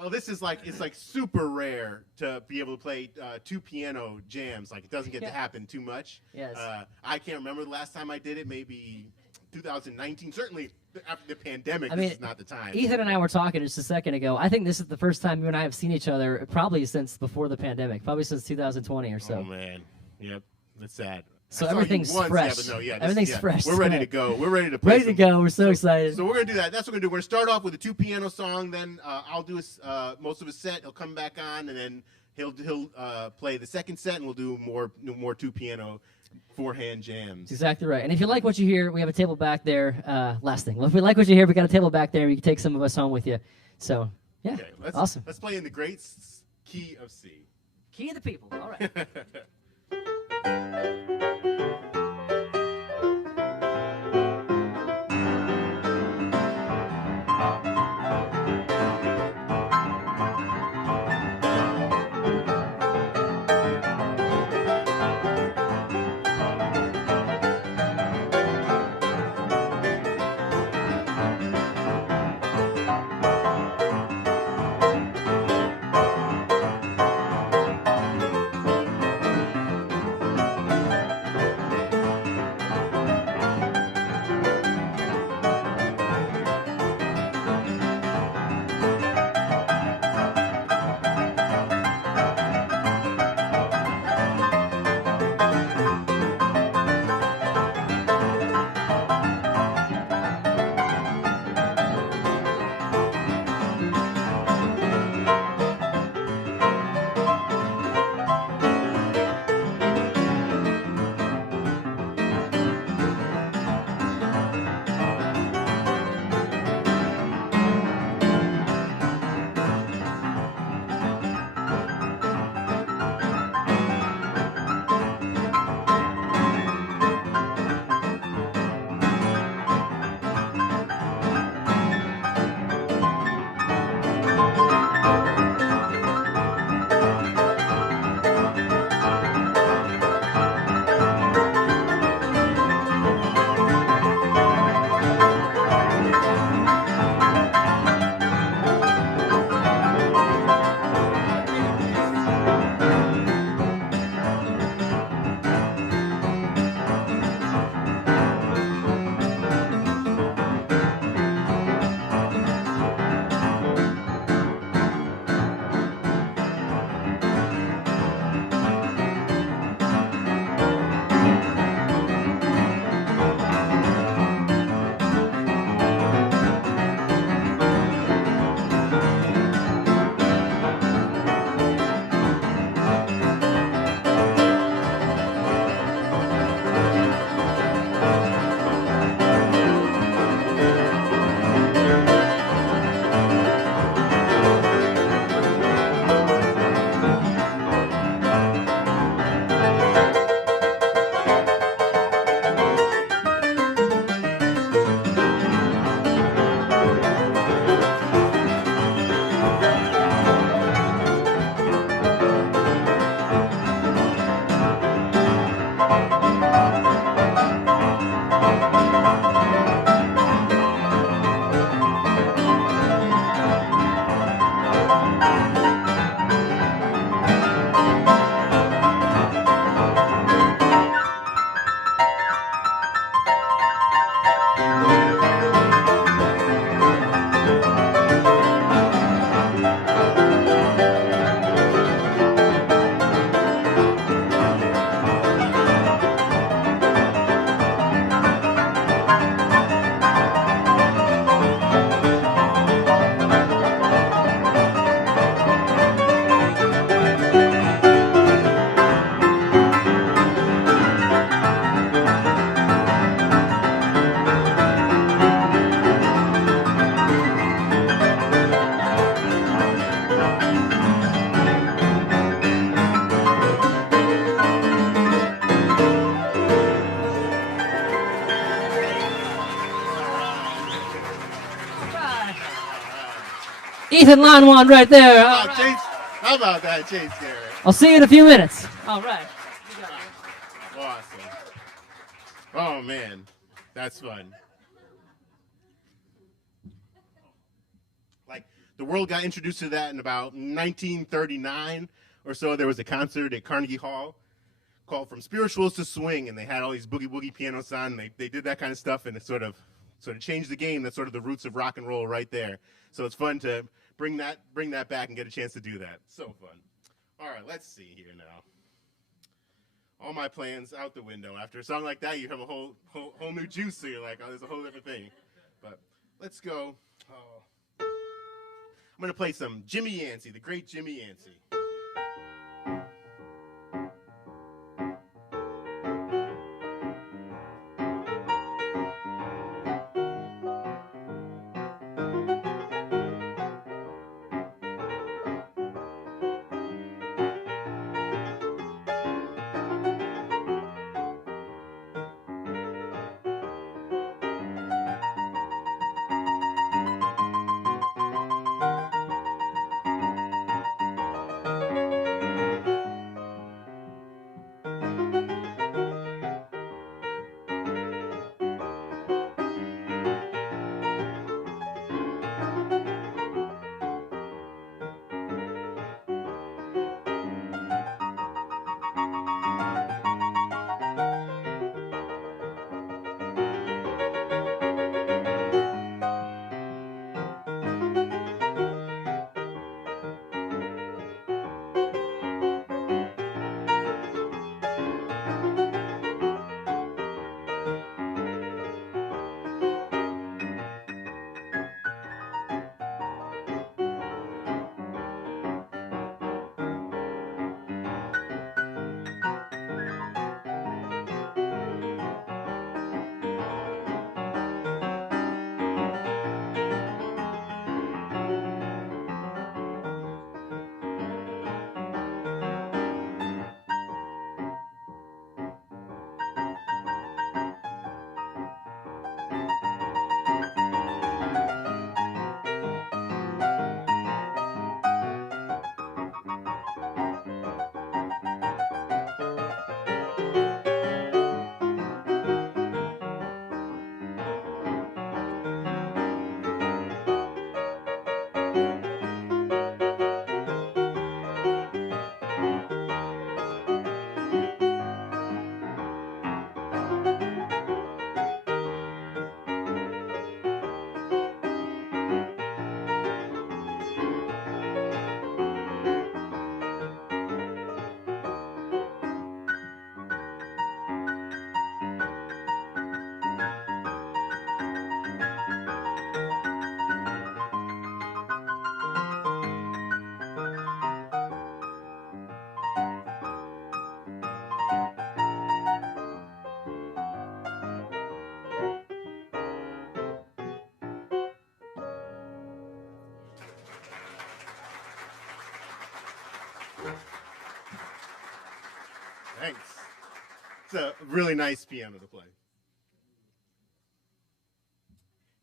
Well, this is like it's like super rare to be able to play two piano jams. Like it doesn't get to happen too much. Yes. I can't remember the last time I did it. Maybe 2019. Certainly after the pandemic, this is not the time. Ethan and I were talking just a second ago. I think this is the first time you and I have seen each other probably since before the pandemic, probably since 2020 or so. Oh man, yep, that's sad. So everything's fresh. Everything's fresh. We're ready to go. We're ready to play. Ready to go. We're so excited. So we're gonna do that. That's what we're gonna do. We're gonna start off with a two piano song. Then I'll do most of his set. He'll come back on, and then he'll play the second set, and we'll do more two piano four-hand jams. Exactly right. And if you like what you hear, we have a table back there. Last thing. Well, if we like what you hear, we got a table back there. You can take some of us home with you. So yeah, okay, awesome. Let's play in the great key of C. Key of the people. All right. Ethan Leinwand right there. How about that, Chase Garrett? I'll see you in a few minutes. All right. Awesome. Oh, man. That's fun. Like, the world got introduced to that in about 1939 or so. There was a concert at Carnegie Hall called From Spirituals to Swing, and they had all these boogie woogie pianos on. And they did that kind of stuff, and it sort of changed the game. That's sort of the roots of rock and roll right there. So it's fun to bring that back and get a chance to do that. So fun. All right, let's see here now. All my plans out the window. After a song like that, you have a whole new juice. So you're like, oh, there's a whole different thing. But let's go. I'm gonna play some Jimmy Yancey, the great Jimmy Yancey. Thanks. It's a really nice piano to play.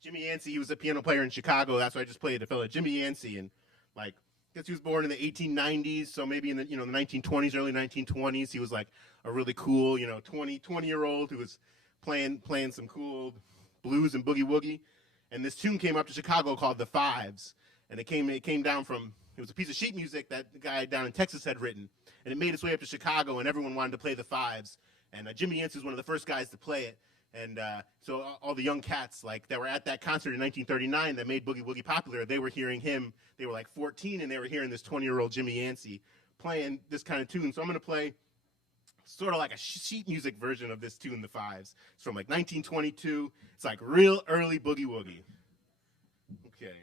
Jimmy Yancey, he was a piano player in Chicago. That's why I just played a fellow Jimmy Yancey, and like, I guess he was born in the 1890s, so maybe in the the 1920s, early 1920s, he was like a really cool 20-year-old who was playing some cool blues and boogie woogie. And this tune came up to Chicago called The Fives, and it came down from, it was a piece of sheet music that the guy down in Texas had written, and it made its way up to Chicago, and everyone wanted to play The Fives, and Jimmy Yancey was one of the first guys to play it. And so all the young cats that were at that concert in 1939 that made Boogie Woogie popular, they were hearing him. They were like 14, and they were hearing this 20-year-old Jimmy Yancey playing this kind of tune. So I'm going to play sort of like a sheet music version of this tune, The Fives. It's from like 1922. It's like real early Boogie Woogie. Okay.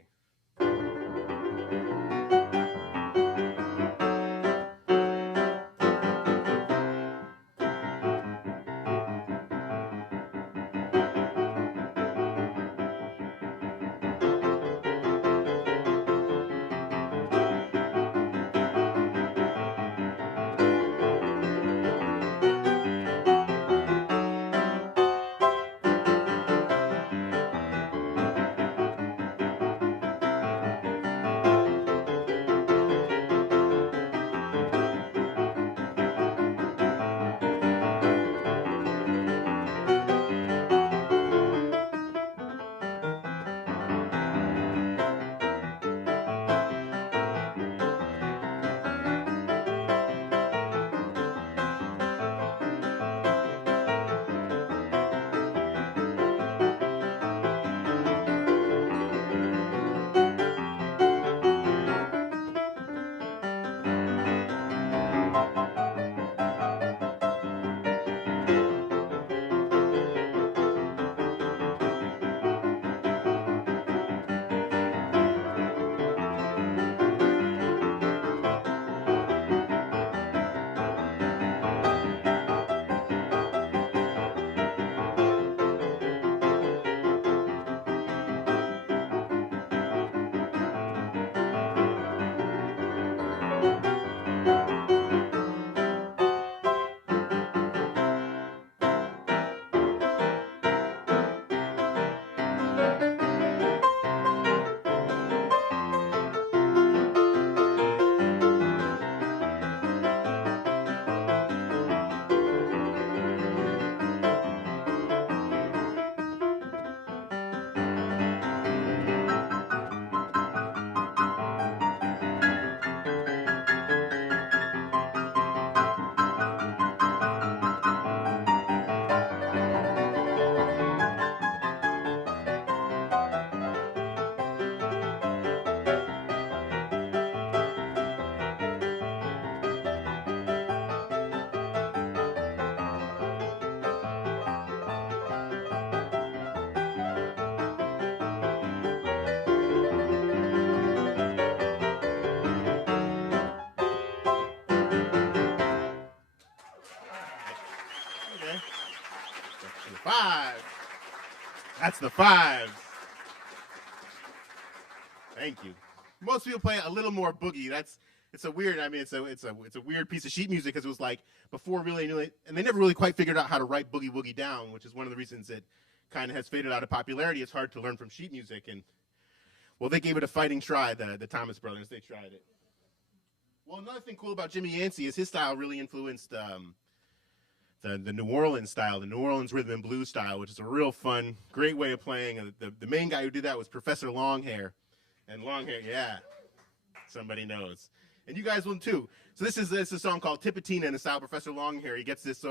five. That's the five. Thank you. Most people play a little more boogie. It's a weird. I mean, it's a weird piece of sheet music because it was like before really, and they never really quite figured out how to write Boogie Woogie down, which is one of the reasons it kind of has faded out of popularity. It's hard to learn from sheet music, and well, they gave it a fighting try. The Thomas brothers, they tried it. Well, another thing cool about Jimmy Yancey is his style really influenced the New Orleans style, the New Orleans rhythm and blues style, which is a real fun, great way of playing. The main guy who did that was Professor Longhair. And Longhair, yeah, somebody knows. And you guys will too. So this is a song called Tipatina in the style of Professor Longhair. He gets this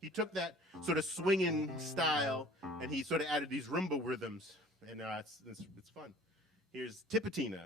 he took that sort of swinging style and he sort of added these rumba rhythms. And it's fun. Here's Tipatina.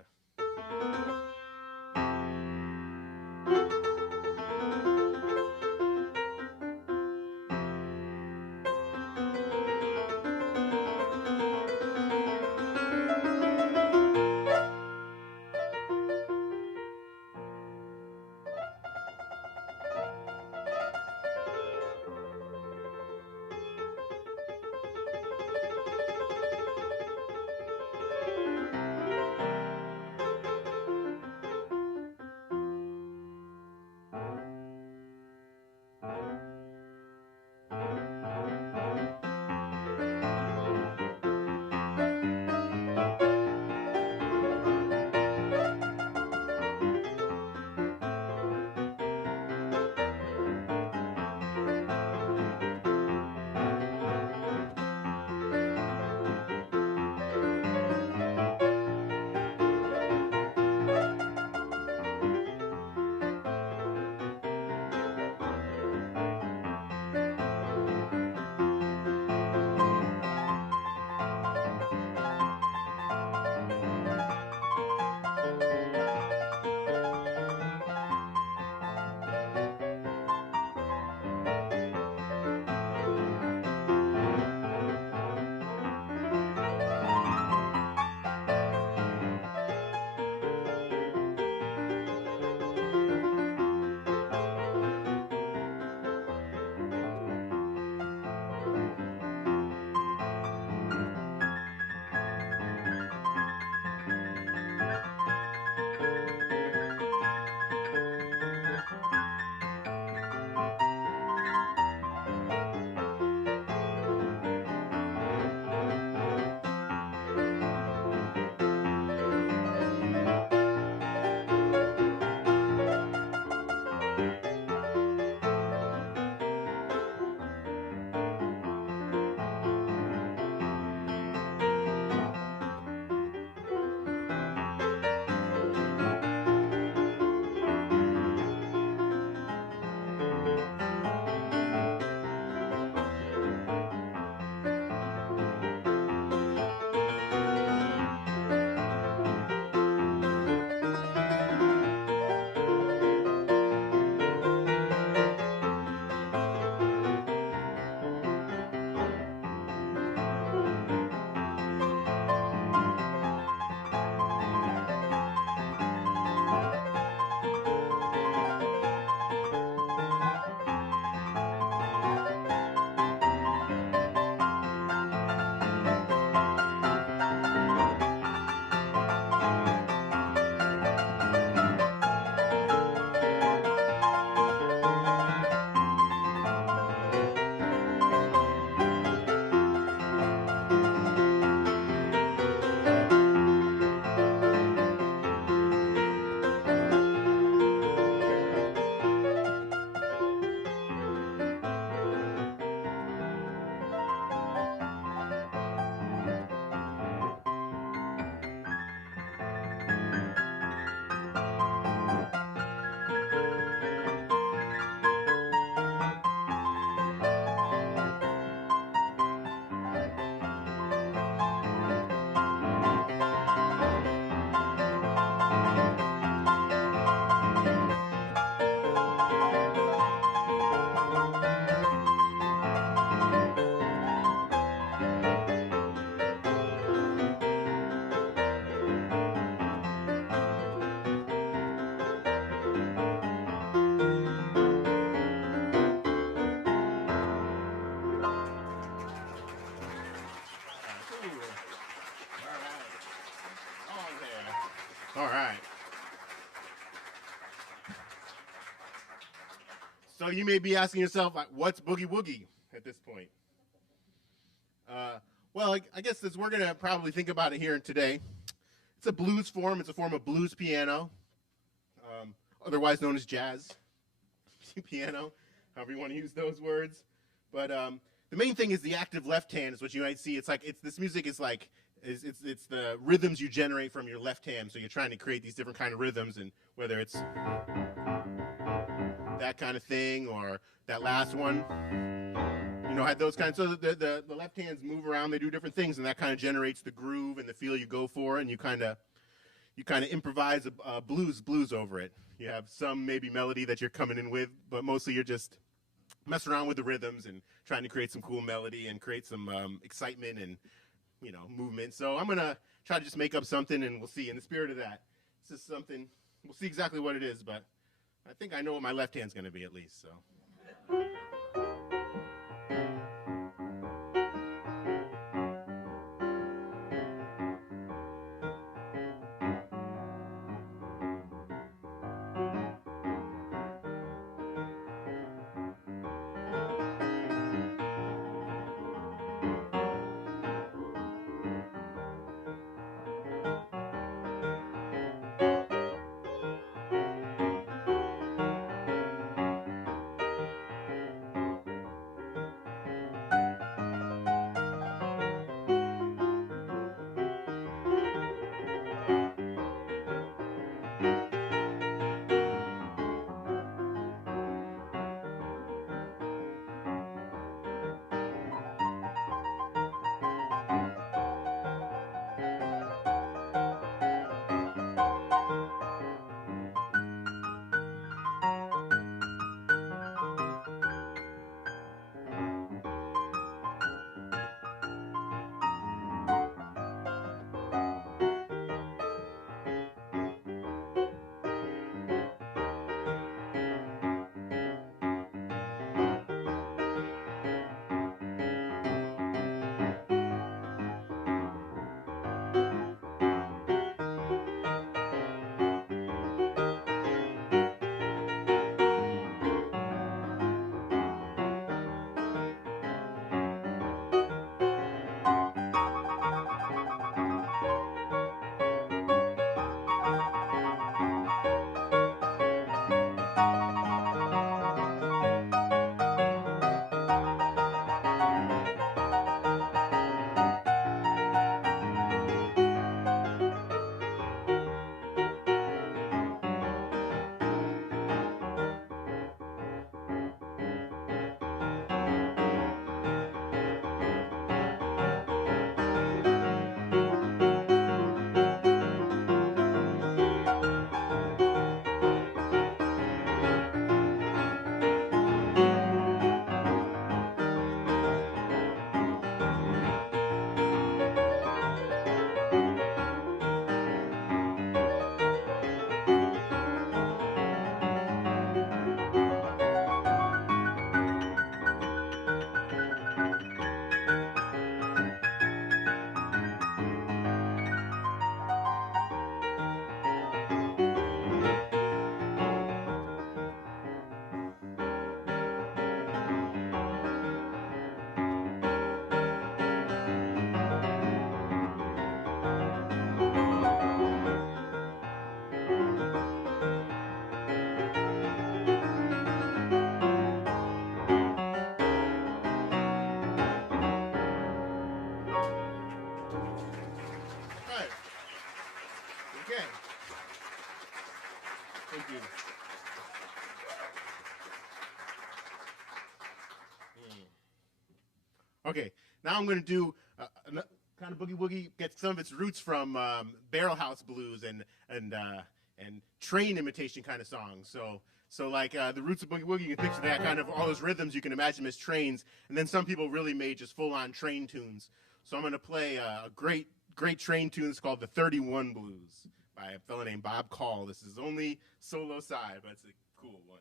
All right. So you may be asking yourself, like, what's Boogie Woogie at this point? Well, I guess as we're going to probably think about it here today, it's a blues form. It's a form of blues piano, otherwise known as jazz piano, however you want to use those words. But the main thing is the active left hand is what you might see. It's like this music is like it's the rhythms you generate from your left hand. So you're trying to create these different kind of rhythms, and whether it's that kind of thing or that last one, had those kinds. So the left hands move around, they do different things, and that kind of generates the groove and the feel you go for, and you kind of improvise a blues over it. You have some maybe melody that you're coming in with, but mostly you're just messing around with the rhythms and trying to create some cool melody and create some excitement and movement. So I'm gonna try to just make up something, and we'll see. In the spirit of that, this is something. We'll see exactly what it is, but I think I know what my left hand's gonna be at least. So. Okay. Thank you. Okay, now I'm going to do kind of boogie woogie. Get some of its roots from barrel house blues and train imitation kind of songs. So like the roots of boogie woogie, you can picture that kind of all those rhythms you can imagine as trains. And then some people really made just full-on train tunes. So I'm going to play a great train tune. It's called the 31 Blues by a fellow named Bob Call. This is only solo side, but it's a cool one.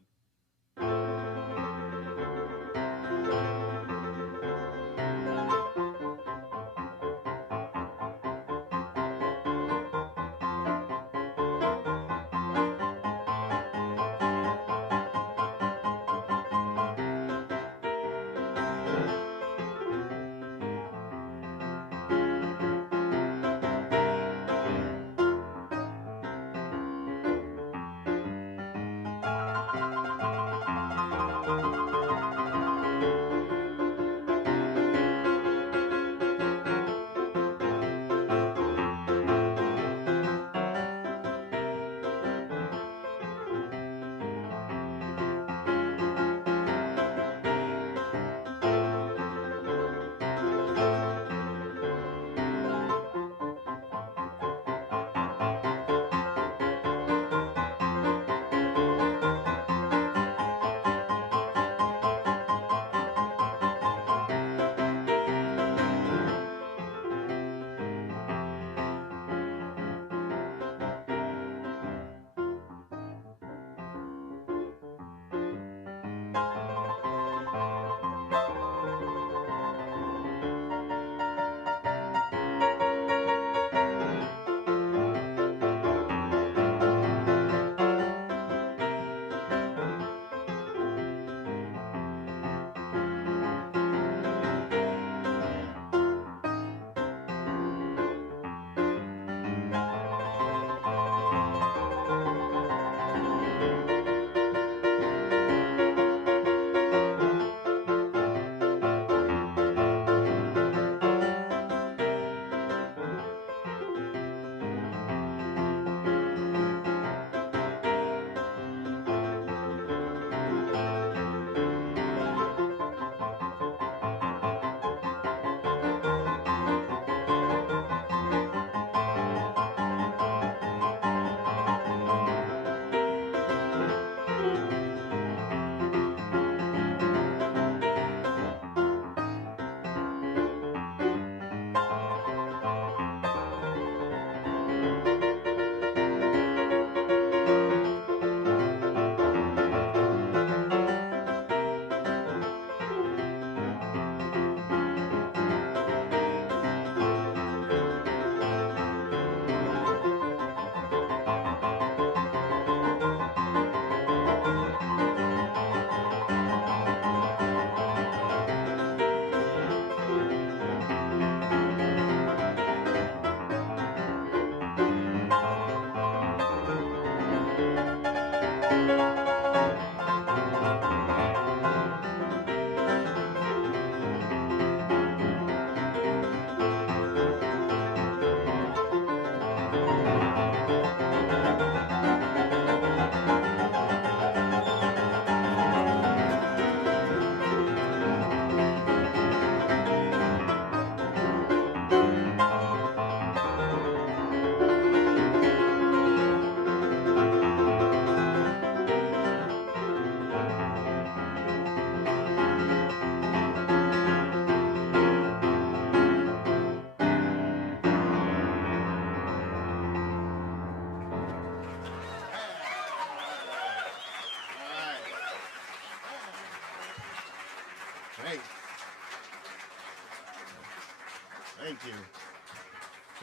Thank you.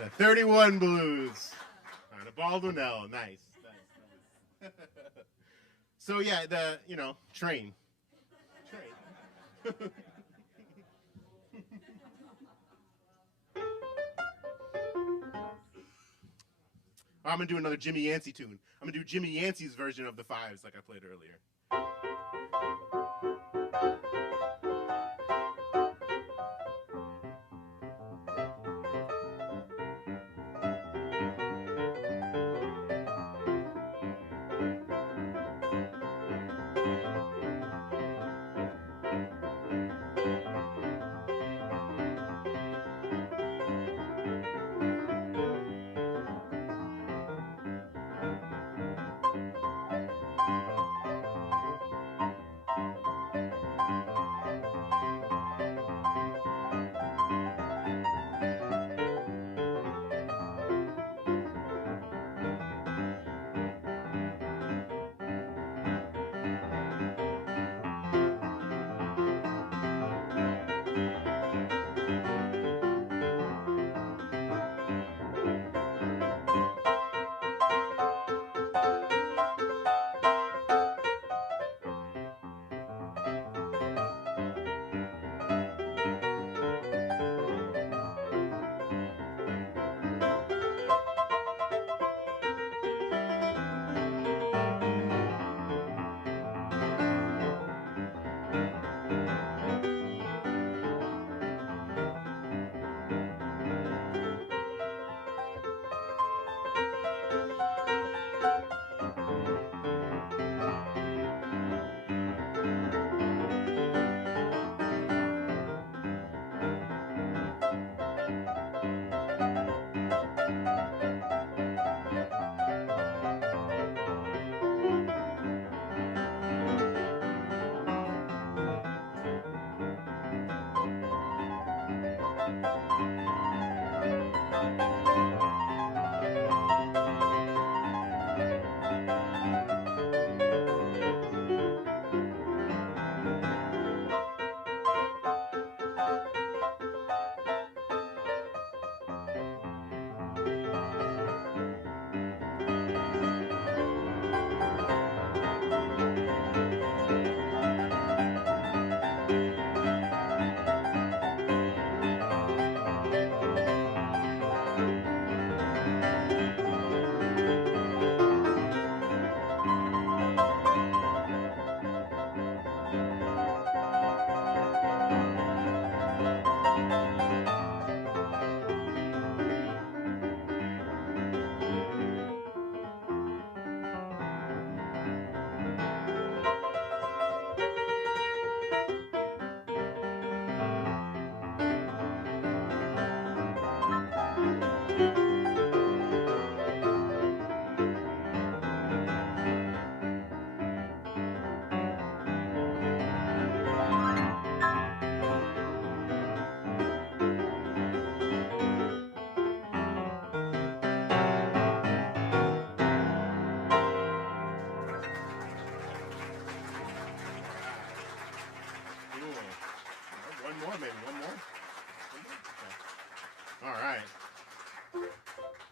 The 31 Blues on a Baldwinell. Nice. So yeah, train. I'm gonna do another Jimmy Yancey tune. I'm gonna do Jimmy Yancey's version of the Fives like I played earlier.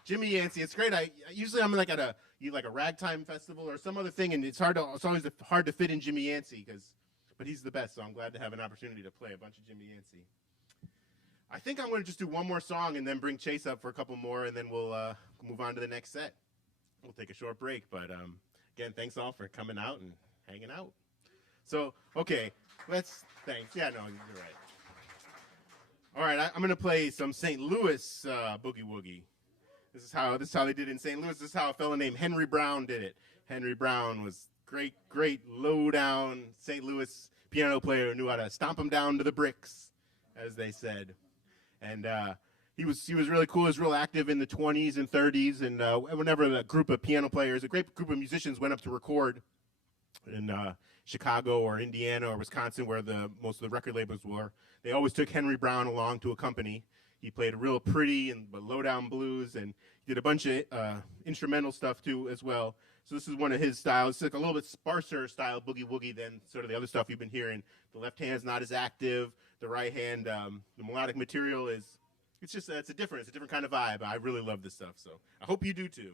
Jimmy Yancey, it's great. Usually I'm like at a ragtime festival or some other thing, and it's always hard to fit in Jimmy Yancey but he's the best. So I'm glad to have an opportunity to play a bunch of Jimmy Yancey. I think I'm going to just do one more song and then bring Chase up for a couple more, and then we'll move on to the next set. We'll take a short break, but again, thanks all for coming out and hanging out. So okay, thanks. Yeah, no, you're right. All right, I'm going to play some St. Louis Boogie Woogie. This is how they did it in St. Louis. This is how a fellow named Henry Brown did it. Henry Brown was great low down St. Louis piano player who knew how to stomp them down to the bricks, as they said. And he was really cool. He was real active in the 20s and 30s. And whenever a group of piano players, a great group of musicians went up to record in Chicago or Indiana or Wisconsin, where most of the record labels were, they always took Henry Brown along to accompany. He played real pretty but low-down blues, and he did a bunch of instrumental stuff too as well. So this is one of his styles. It's like a little bit sparser style boogie woogie than sort of the other stuff you've been hearing. The left hand's not as active. The right hand, the melodic material is it's just it's a different kind of vibe. I really love this stuff, so I hope you do too.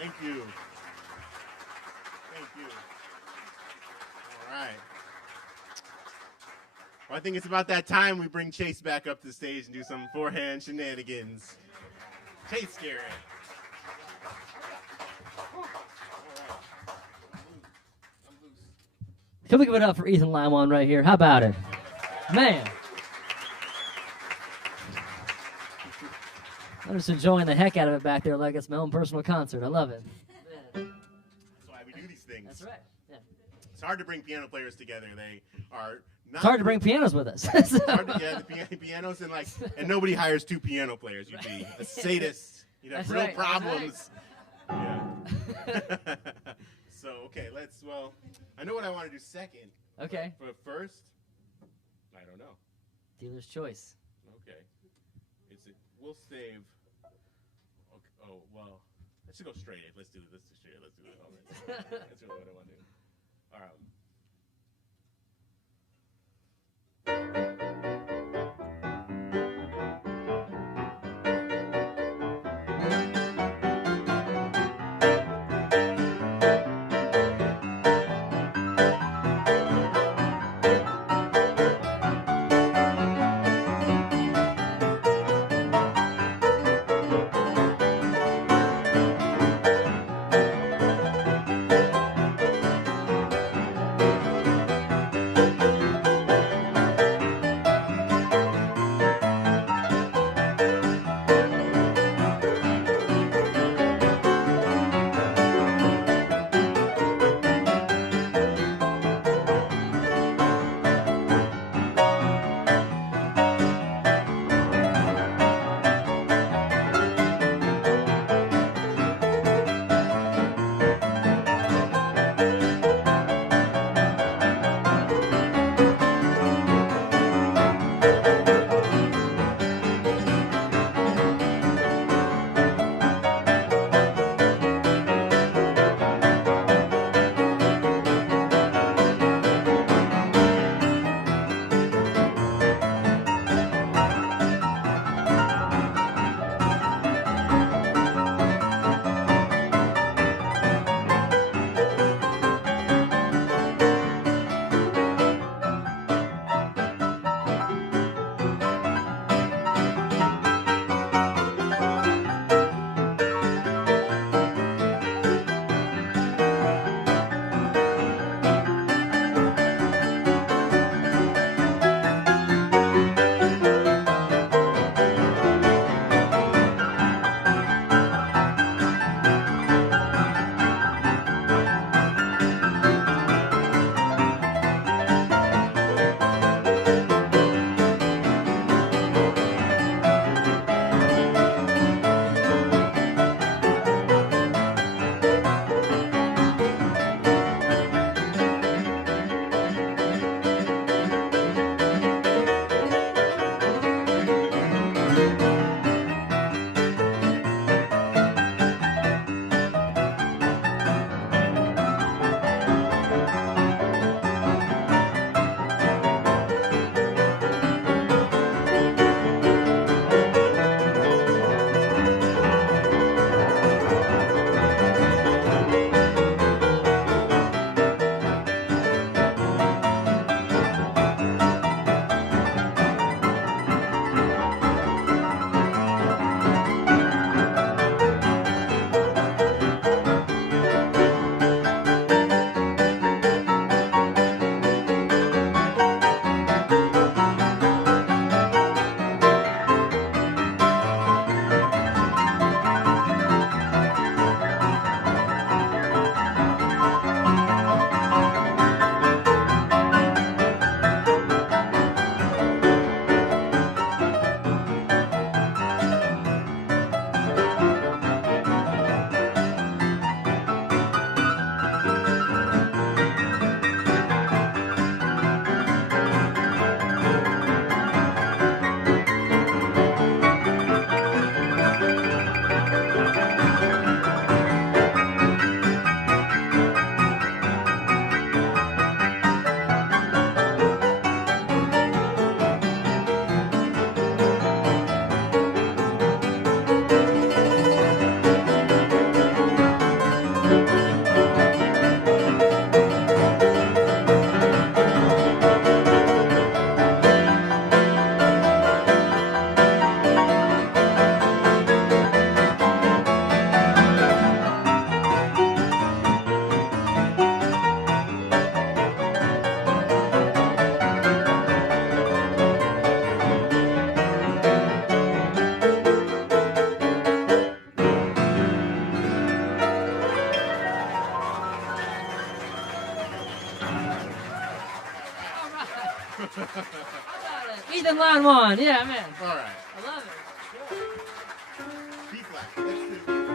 Thank you. Thank you. All right. Well, I think it's about that time we bring Chase back up to the stage and do some forehand shenanigans. Chase Garrett. Can we give it up for Ethan Leinwand right here? How about it? Man. I'm just enjoying the heck out of it back there like it's my own personal concert. I love it. That's why we do these things. That's right. Yeah. It's hard to bring piano players together. They are not. It's hard to bring pianos with us. The pianos and nobody hires two piano players. You'd be a sadist. You'd have That's real right. problems. Yeah. So okay, well, I know what I want to do second. Okay. But first, I don't know. Dealer's choice. Okay. We'll save. Okay, oh well, let's just go straight. Let's do this straight. Let's do it all right. That's really what I want to do. All right. Ethan Leinwand. Yeah, man. All right. I love it. B flat. Let's do.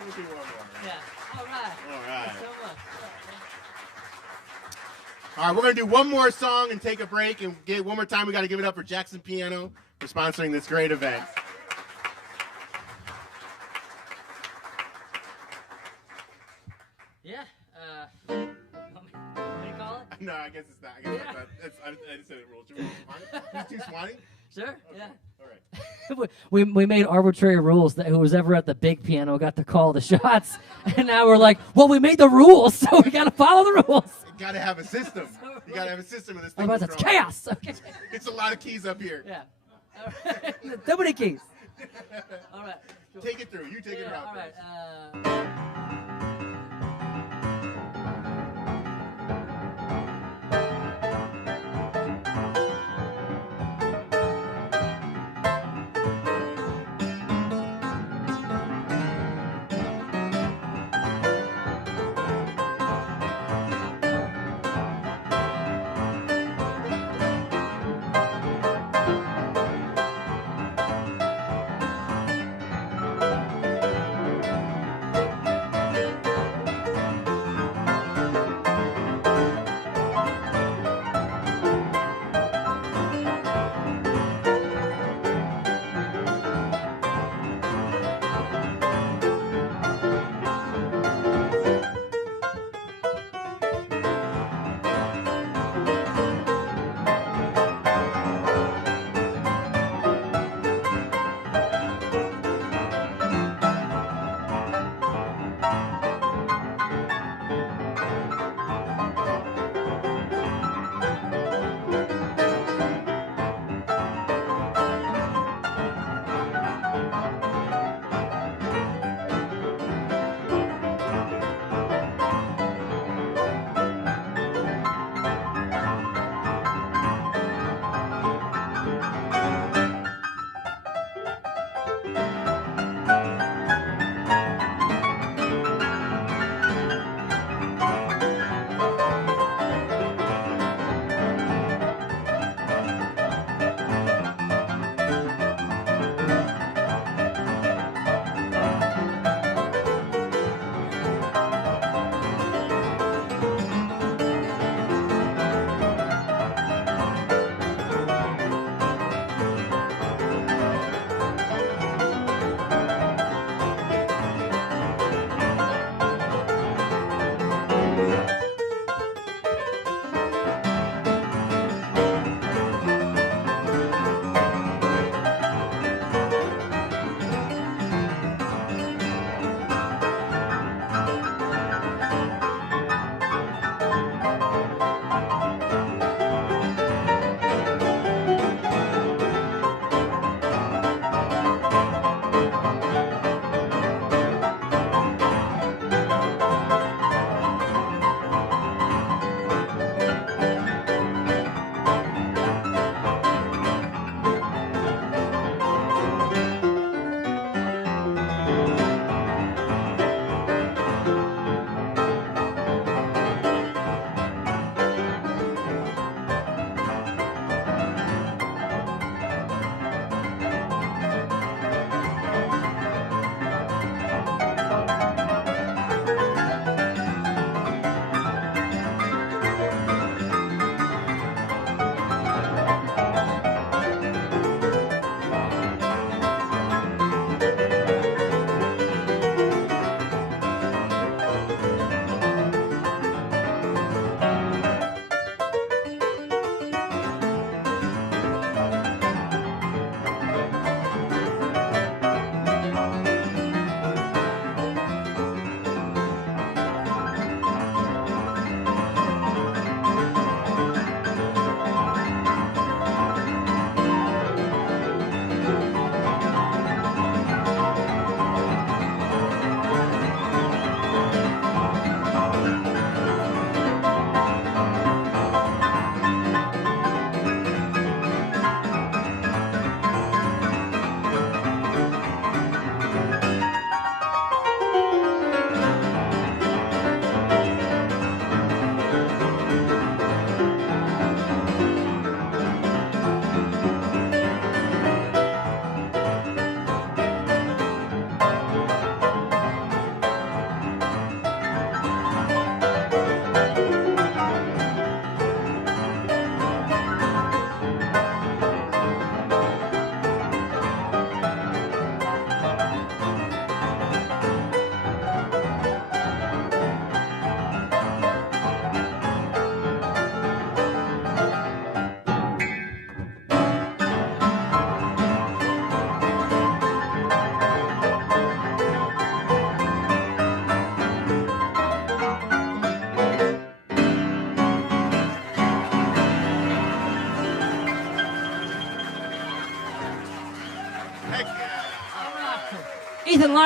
We'll do one more. Yeah. All right. All right. Thanks so much. All right, we're going to do one more song and take a break. And one more time, we got to give it up for Jackson Piano for sponsoring this great event. Yeah. What do you call it? No, I guess it's not. I guess it's not. I just said it rule. Should we Swanee? Who's too Swanee? Sure. Okay. Yeah. All right. we made arbitrary rules that who was ever at the big piano got to call the shots, and now we're like, well, we made the rules, so we got to follow the rules. You got to have a system. You got to have a system in this thing. Otherwise, it's chaos. Okay. It's a lot of keys up here. Yeah. All right. Too many keys. All right. Cool. Take it through. You take it out. All right.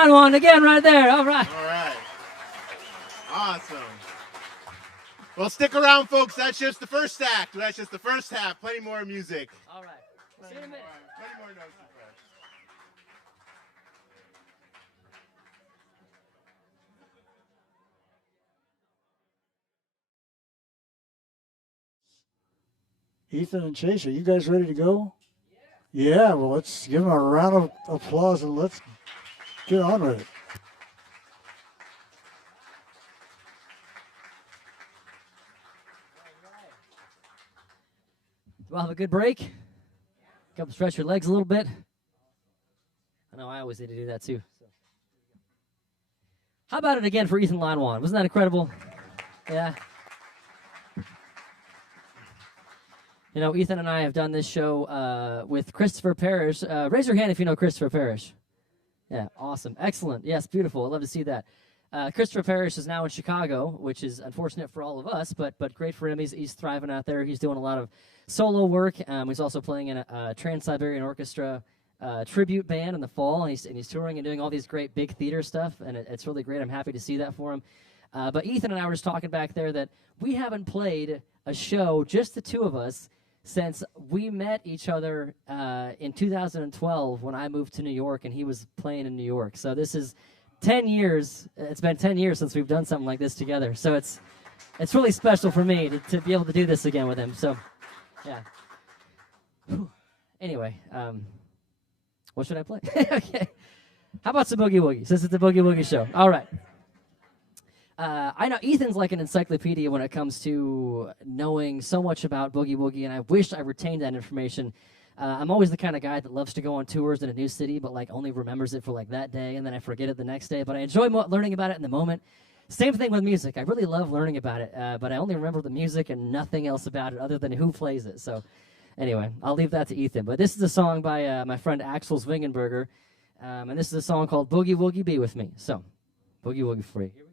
Leinwand again right there. All right. All right. Awesome. Well, stick around, folks. That's just the first act. That's just the first half. Plenty more music. All right. See you in a minute. Plenty more notes. Ethan and Chase, are you guys ready to go? Yeah, well, let's give them a round of applause and let's get on with it. We'll have a good break. Come stretch your legs a little bit. I know I always need to do that too. How about it again for Ethan Leinwand? Wasn't that incredible? Yeah. You know, Ethan and I have done this show with Christopher Parrish. Raise your hand if you know Christopher Parrish. Yeah, awesome. Excellent. Yes, beautiful. I'd love to see that. Christopher Parrish is now in Chicago, which is unfortunate for all of us, but great for him. He's thriving out there. He's doing a lot of solo work. He's also playing in a Trans-Siberian Orchestra tribute band in the fall, and he's touring and doing all these great big theater stuff, and it's really great. I'm happy to see that for him. But Ethan and I were just talking back there that we haven't played a show, just the two of us, since we met each other in 2012 when I moved to New York and he was playing in New York. So this is 10 years. It's been 10 years since we've done something like this together. So it's really special for me to be able to do this again with him. So, yeah. Whew. Anyway, what should I play? Okay. How about some Boogie Woogie, since it's a Boogie Woogie show? All right. I know Ethan's like an encyclopedia when it comes to knowing so much about Boogie Woogie, and I wish I retained that information. I'm always the kind of guy that loves to go on tours in a new city, but like only remembers it for like that day, and then I forget it the next day. But I enjoy learning about it in the moment. Same thing with music. I really love learning about it, but I only remember the music and nothing else about it other than who plays it. So anyway, I'll leave that to Ethan. But this is a song by my friend Axel Zwingenberger, and this is a song called Boogie Woogie Be With Me. So, Boogie Woogie free. Here we go.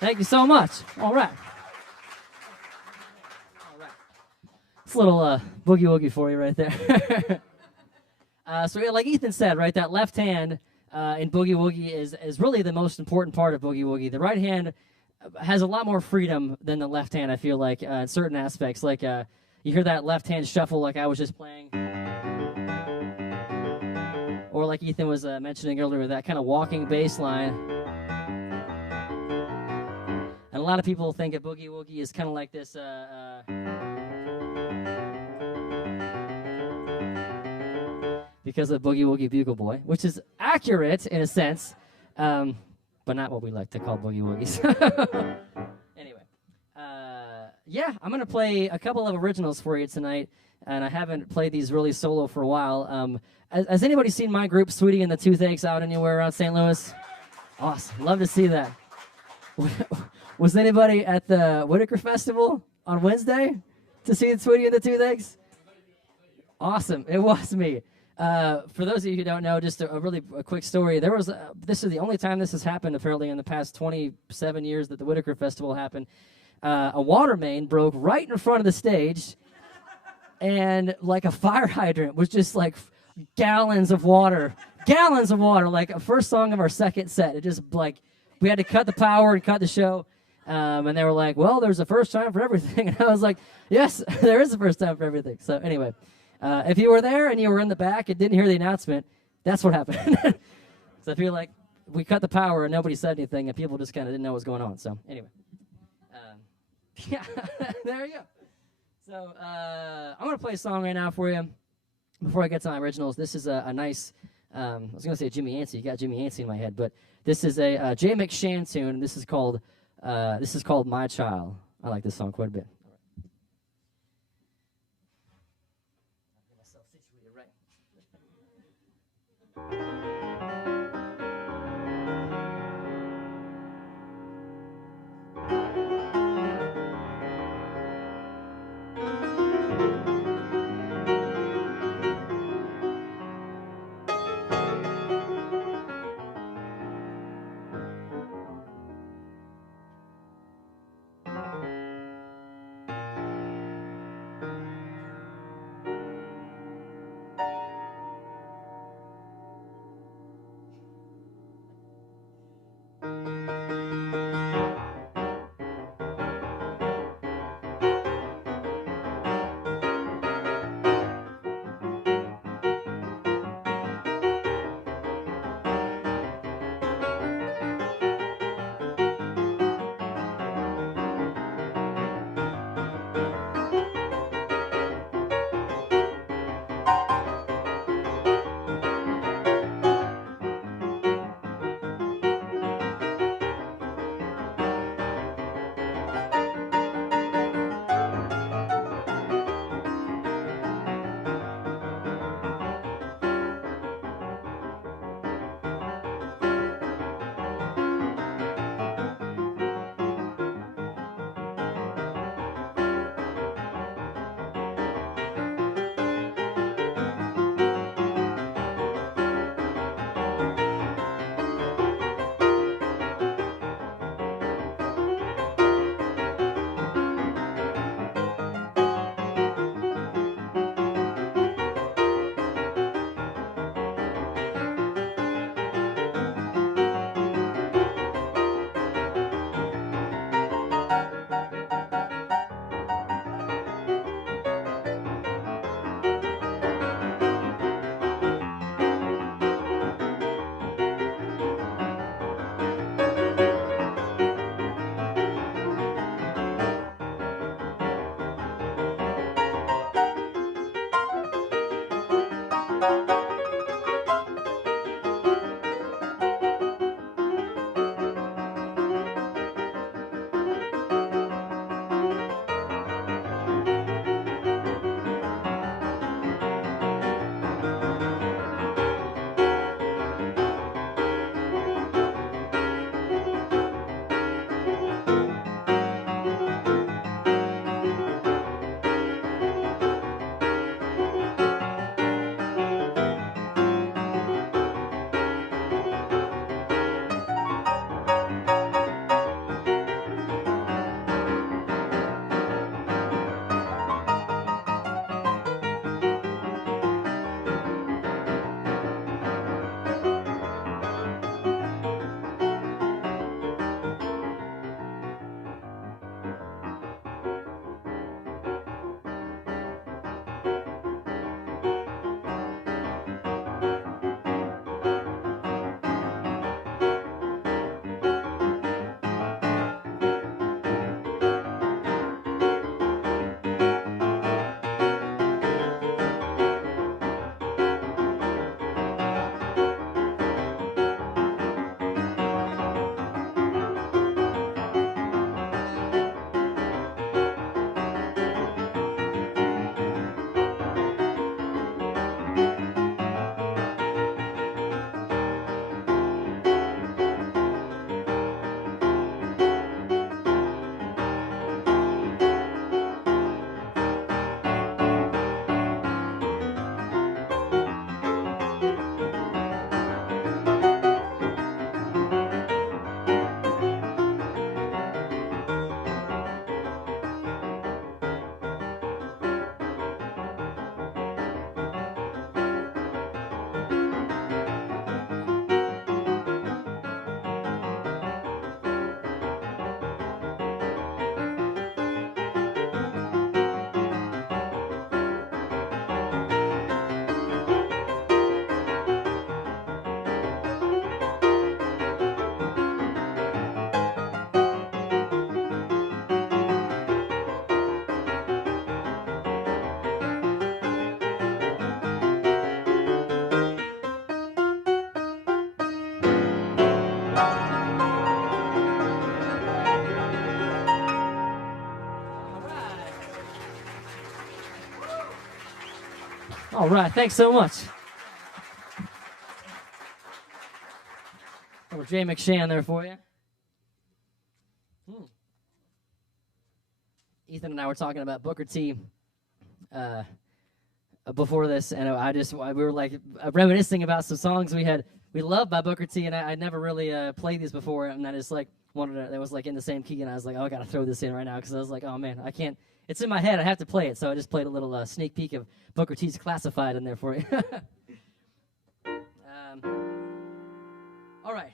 Thank you so much. All right. It's a little boogie woogie for you right there. So yeah, like Ethan said, right, that left hand in boogie woogie is really the most important part of boogie woogie. The right hand has a lot more freedom than the left hand, I feel like, in certain aspects. Like you hear that left hand shuffle like I was just playing. Or like Ethan was mentioning earlier, that kind of walking bass line. And a lot of people think of boogie woogie is kind of like this because of Boogie Woogie Bugle Boy, which is accurate in a sense, but not what we like to call boogie woogies. Anyway, yeah, I'm going to play a couple of originals for you tonight, and I haven't played these really solo for a while. Has anybody seen my group, Sweetie and the Toothaches, out anywhere around St. Louis? Awesome. Love to see that. Was anybody at the Whitaker Festival on Wednesday to see Sweetie and the Toothaches? Awesome. It was me. For those of you who don't know, just a really quick story. There was this is the only time this has happened, apparently, in the past 27 years that the Whitaker Festival happened. A water main broke right in front of the stage, and like a fire hydrant was just like gallons of water, like a first song of our second set. It just like we had to cut the power and cut the show. And they were like, well, there's a first time for everything. And I was like, yes, there is a first time for everything. So anyway, if you were there and you were in the back and didn't hear the announcement, that's what happened. So I feel like we cut the power and nobody said anything and people just kind of didn't know what was going on. So anyway, yeah, there you go. So I'm going to play a song right now for you before I get to my originals. This is a nice, I was going to say Jimmy Yancey. You got Jimmy Yancey in my head, but this is a Jay McShann tune. This is called My Child. I like this song quite a bit. All right, thanks so much. Little Jay McShann there for you. Ethan and I were talking about Booker T before this, and we were like reminiscing about some songs we loved by Booker T, and I'd never really played these before, and I just like wanted to, that was like in the same key, and I was like, oh, I gotta throw this in right now, because I was like, oh man, I can't, it's in my head, I have to play it, so I just played a little sneak peek of Booker T's Classified in there for you. All right.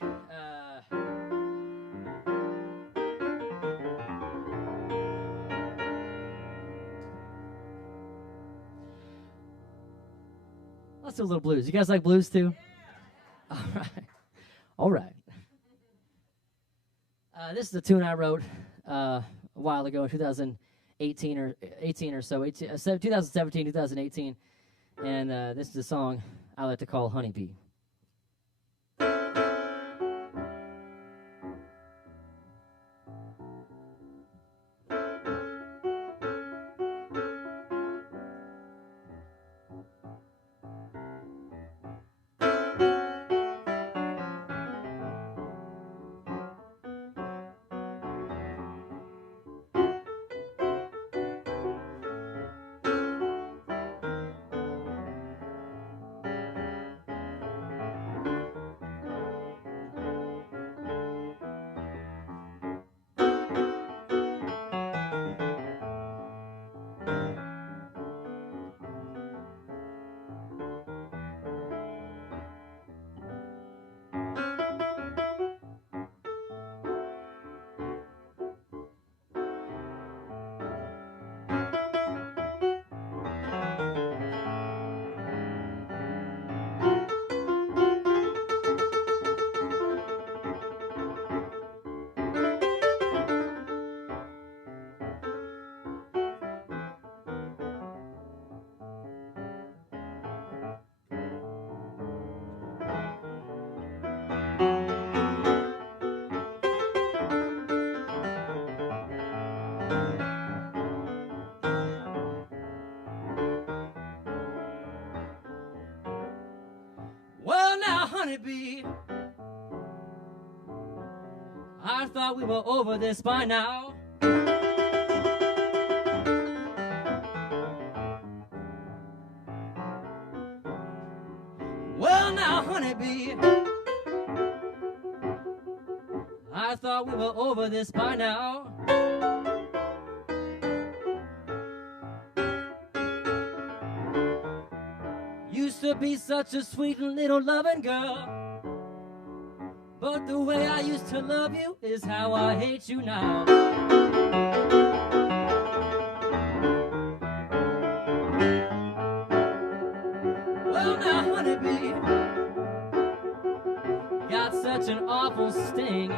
Let's do a little blues. You guys like blues too? Yeah. All right. All right. This is a tune I wrote a while ago, 2018 or so, 2017, 2018, and this is a song I like to call Honeybee. Honeybee, I thought we were over this by now. Well now, honeybee, I thought we were over this by now. Used to be such a sweet little loving girl, but the way I used to love you is how I hate you now. Well now, honeybee, got such an awful sting.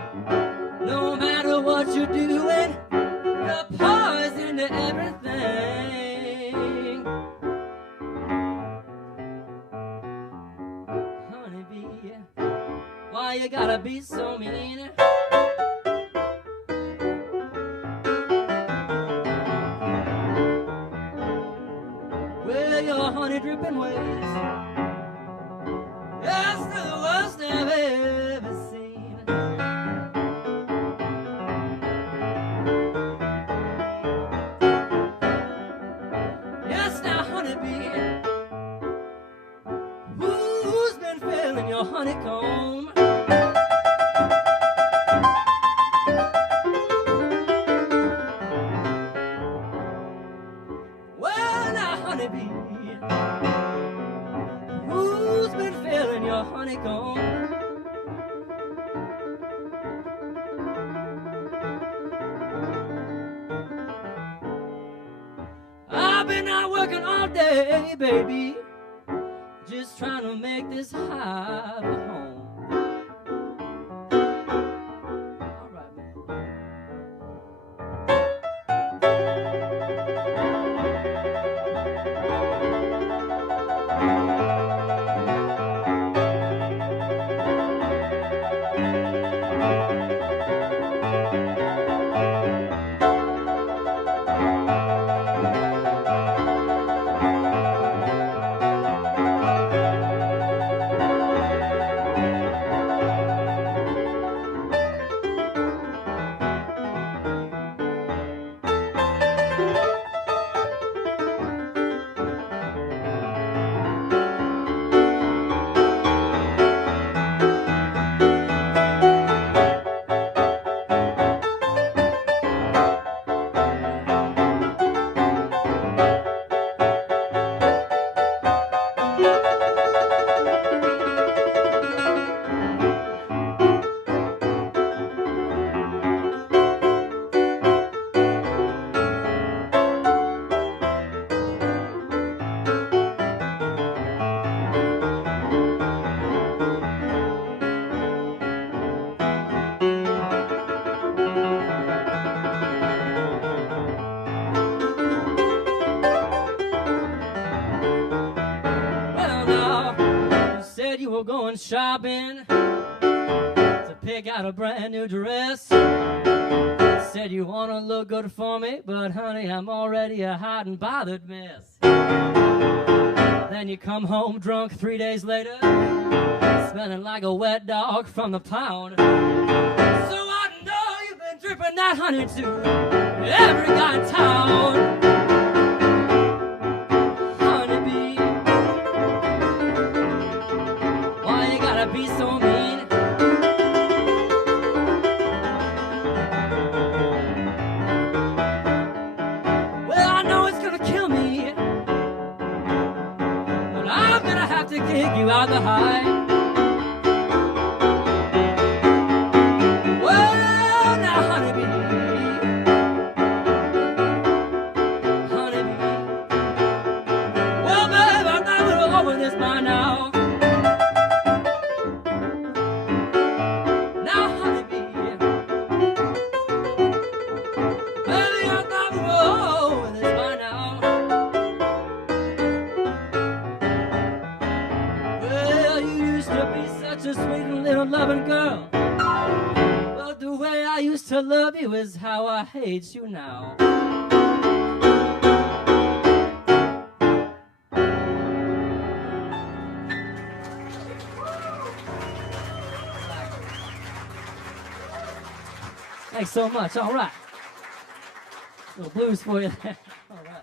No matter what you're doing, you're poison to everything. Why you gotta be so mean? Well, your honey dripping ways, that's the worst I've ever seen. Yes, now, honeybee, who's been filling your honeycomb? Who's been filling your honeycomb? I've been out working all day, baby, just trying to make this hive a home. were going shopping to pick out a brand new dress. Said you want to look good for me, but honey, I'm already a hot and bothered mess. Then you come home drunk 3 days later, smelling like a wet dog from the pound. So I know you've been dripping that honey to every guy in town. Honeybee, why you gotta be so mean? Well, I know it's gonna kill me, but I'm gonna have to kick you out the high. Well, now, honeybee, honeybee. Well, babe, I thought we were over this by now. Now, honeybee, baby, I thought we were over this by now. Well, you used to be such a sweet little loving girl, but the way I used to love you is how I hate you now. Thanks so much. All right. Little blues for you there. All right.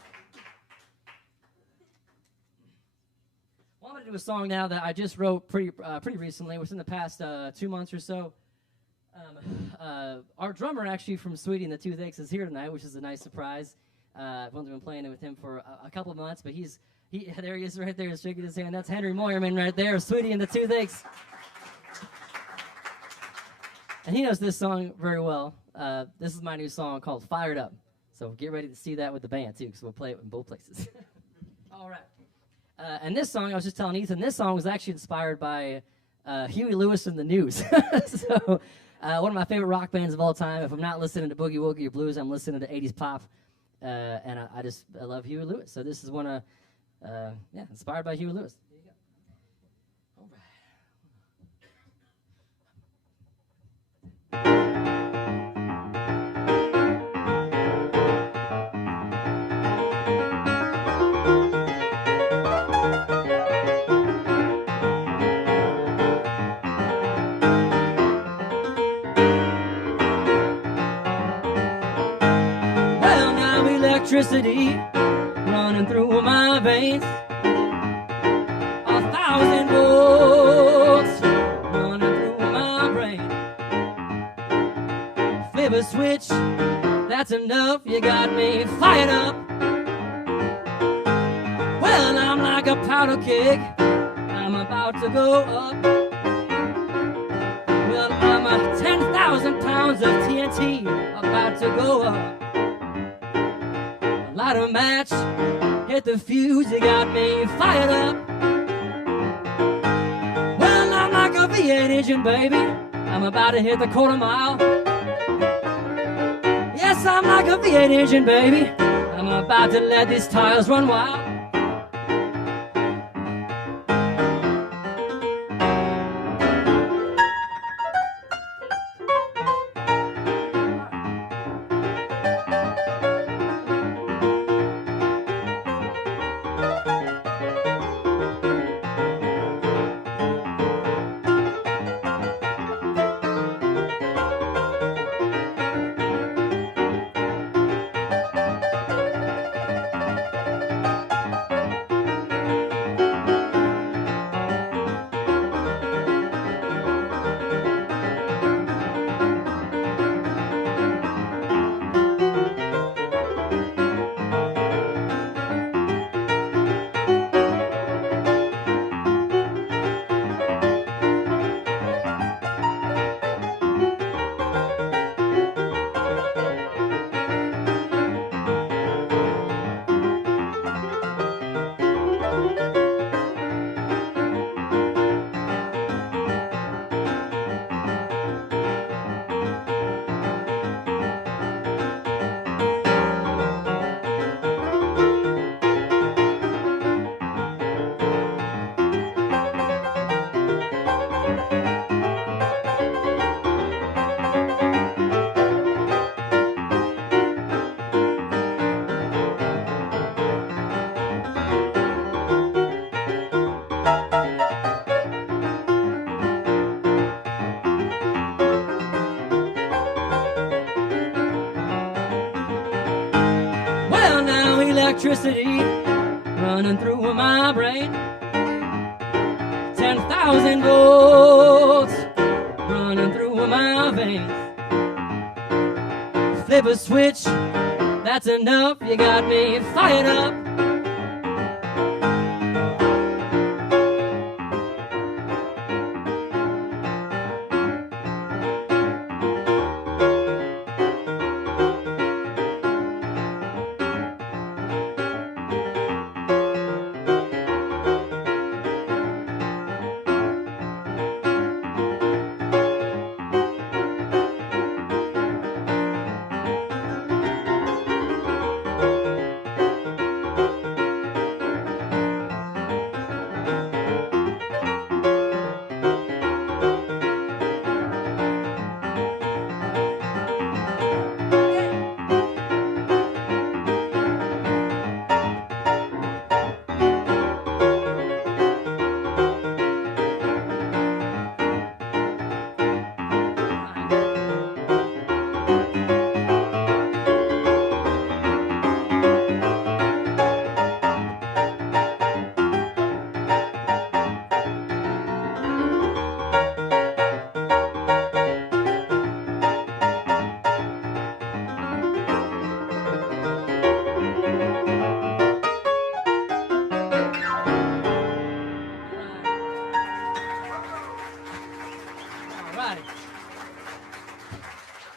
Well, I'm going to do a song now that I just wrote pretty recently, within the past 2 months or so. Our drummer, actually, from Sweetie and the Toothaches is here tonight, which is a nice surprise. I've only been playing it with him for a couple of months, but there he is right there, he's shaking his hand. That's Henry Moyerman right there, Sweetie and the Toothaches. And he knows this song very well. This is my new song called Fired Up. So get ready to see that with the band, too, because we'll play it in both places. All right. And this song, I was just telling Ethan, this song was actually inspired by Huey Lewis and the News. So one of my favorite rock bands of all time. If I'm not listening to Boogie Woogie or blues, I'm listening to 80s pop. And I love Huey Lewis. So this is one of, inspired by Huey Lewis. There you go. All right. Well, now electricity running through my veins, 1,000 volts running through my brain. Flip a switch, that's enough, you got me fired up. Well, I'm like a powder keg, I'm about to go up. Well, I'm a 10,000 pounds of TNT about to go up. Light a match, hit the fuse, you got me fired up. Well, I'm like a V8 engine, baby, I'm about to hit the quarter mile. Yes, I'm like a V8 engine, baby, I'm about to let these tires run wild. electricity running through my brain. 10,000 volts running through my veins. Flip a switch, that's enough. You got me fired up.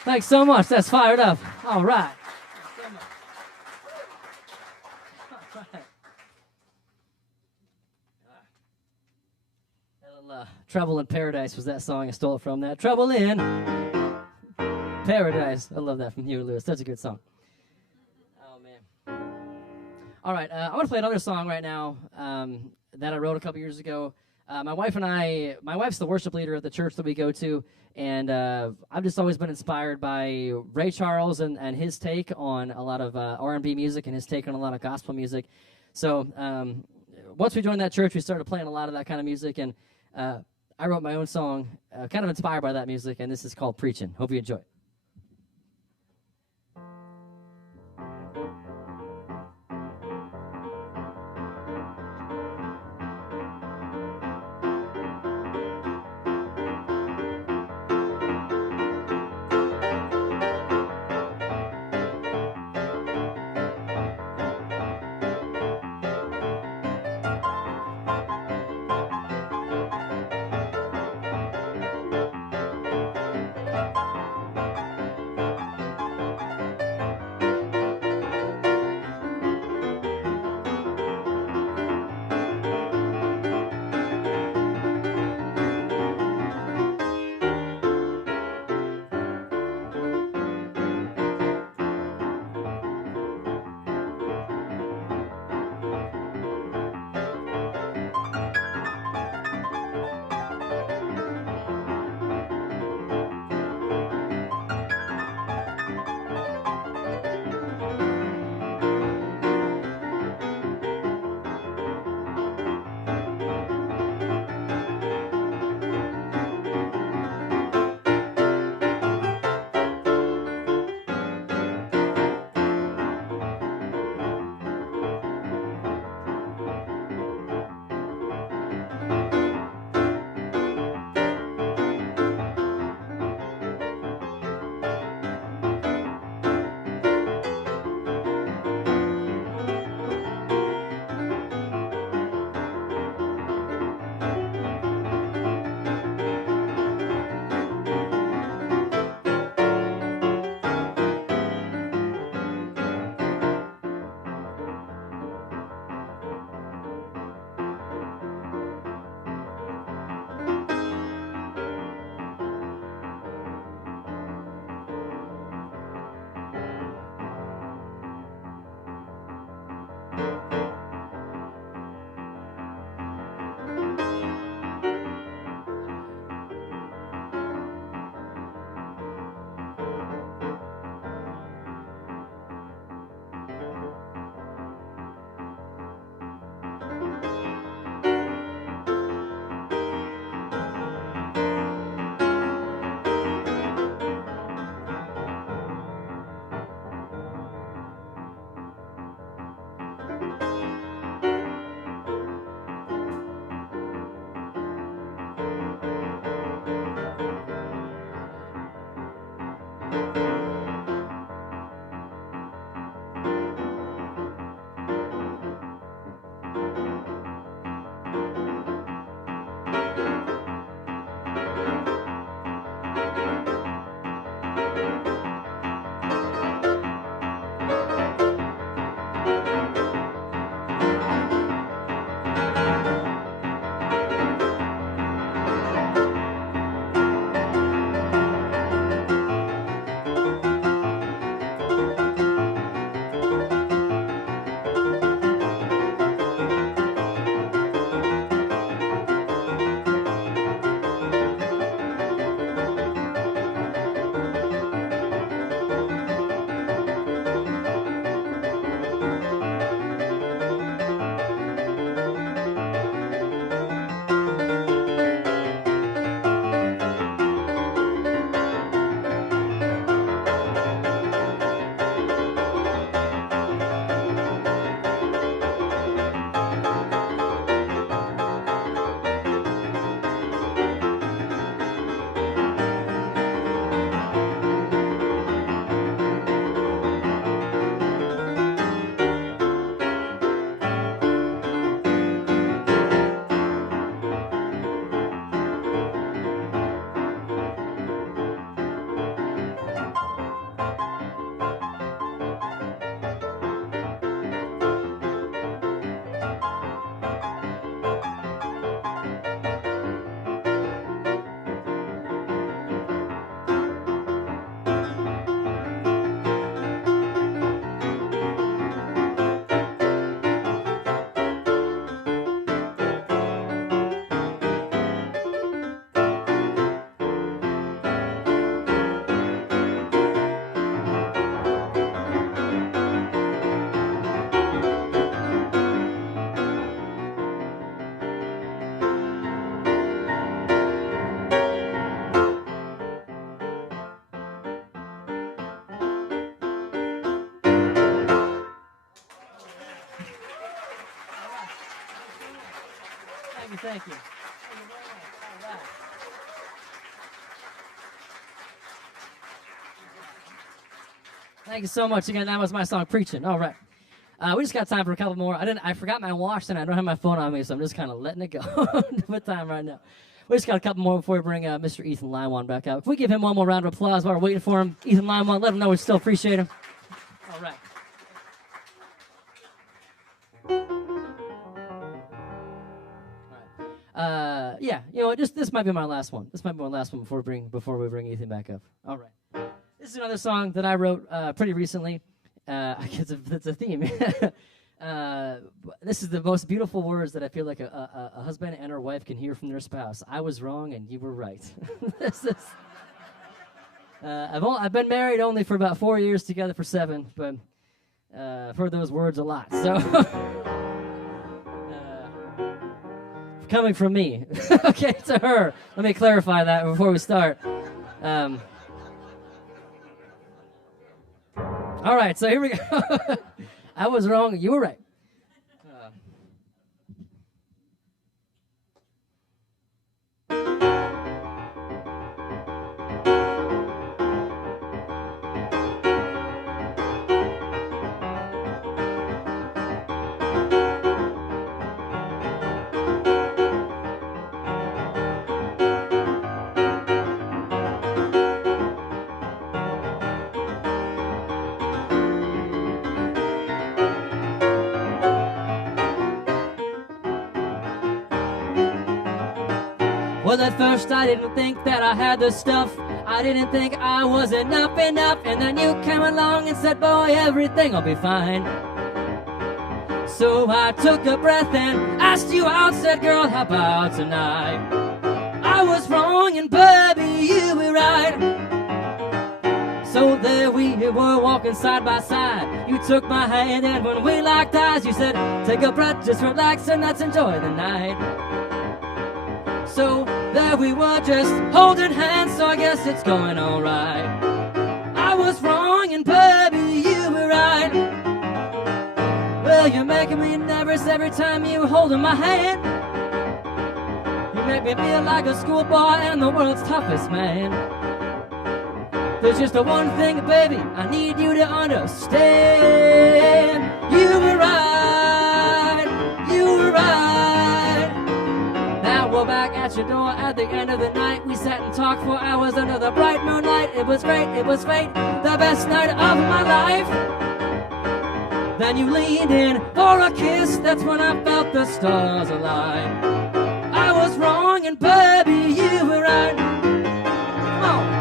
Thanks so much. That's fired up. All right. Thanks so much. All right. A little, Trouble in Paradise was that song I stole it from that. Trouble in Paradise. I love that from Huey Lewis. Such a good song. Oh, man. All right. I want to play another song right now that I wrote a couple years ago. My wife and I, my wife's the worship leader at the church that we go to, and I've just always been inspired by Ray Charles and his take on a lot of R&B music and his take on a lot of gospel music. So once we joined that church, we started playing a lot of that kind of music, and I wrote my own song kind of inspired by that music, and this is called Preachin'. Hope you enjoy it. Thank you. Thank you so much. Again, that was my song, Preaching. All right. We just got time for a couple more. I forgot my watch and I don't have my phone on me, so I'm just kind of letting it go. What time right now? We just got a couple more before we bring Mr. Ethan Leinwand back out. If we give him one more round of applause while we're waiting for him, Ethan Leinwand, let him know we still appreciate him. All right. Yeah, you know, this might be my last one. This might be my last one before we bring Ethan back up. All right. This is another song that I wrote pretty recently. I guess it's a theme. This is the most beautiful words that I feel like a husband and her wife can hear from their spouse. I was wrong and you were right. This is. I've been married only for about 4 years, together for 7, but I've heard those words a lot. So. Coming from me, okay, to her. Let me clarify that before we start. All right, so here we go. I was wrong, you were right. Well, at first I didn't think that I had the stuff. I didn't think I was enough. And then you came along and said, boy, everything will be fine. So I took a breath and asked you out, said, girl, how about tonight? I was wrong and baby, you were right. So there we were walking side by side. You took my hand and when we locked eyes, you said, take a breath, just relax and let's enjoy the night. So there we were just holding hands, so I guess it's going all right. I was wrong and baby, you were right. Well, you're making me nervous every time you're holding my hand. You make me feel like a schoolboy and the world's toughest man. There's just the one thing, baby, I need you to understand. You were right, you were right. Now we're back at your door at the end of the night. We sat and talked for hours under the bright moonlight. It was great, it was fate, the best night of my life. Then you leaned in for a kiss, that's when I felt the stars align. I was wrong and baby, you were right. Come on.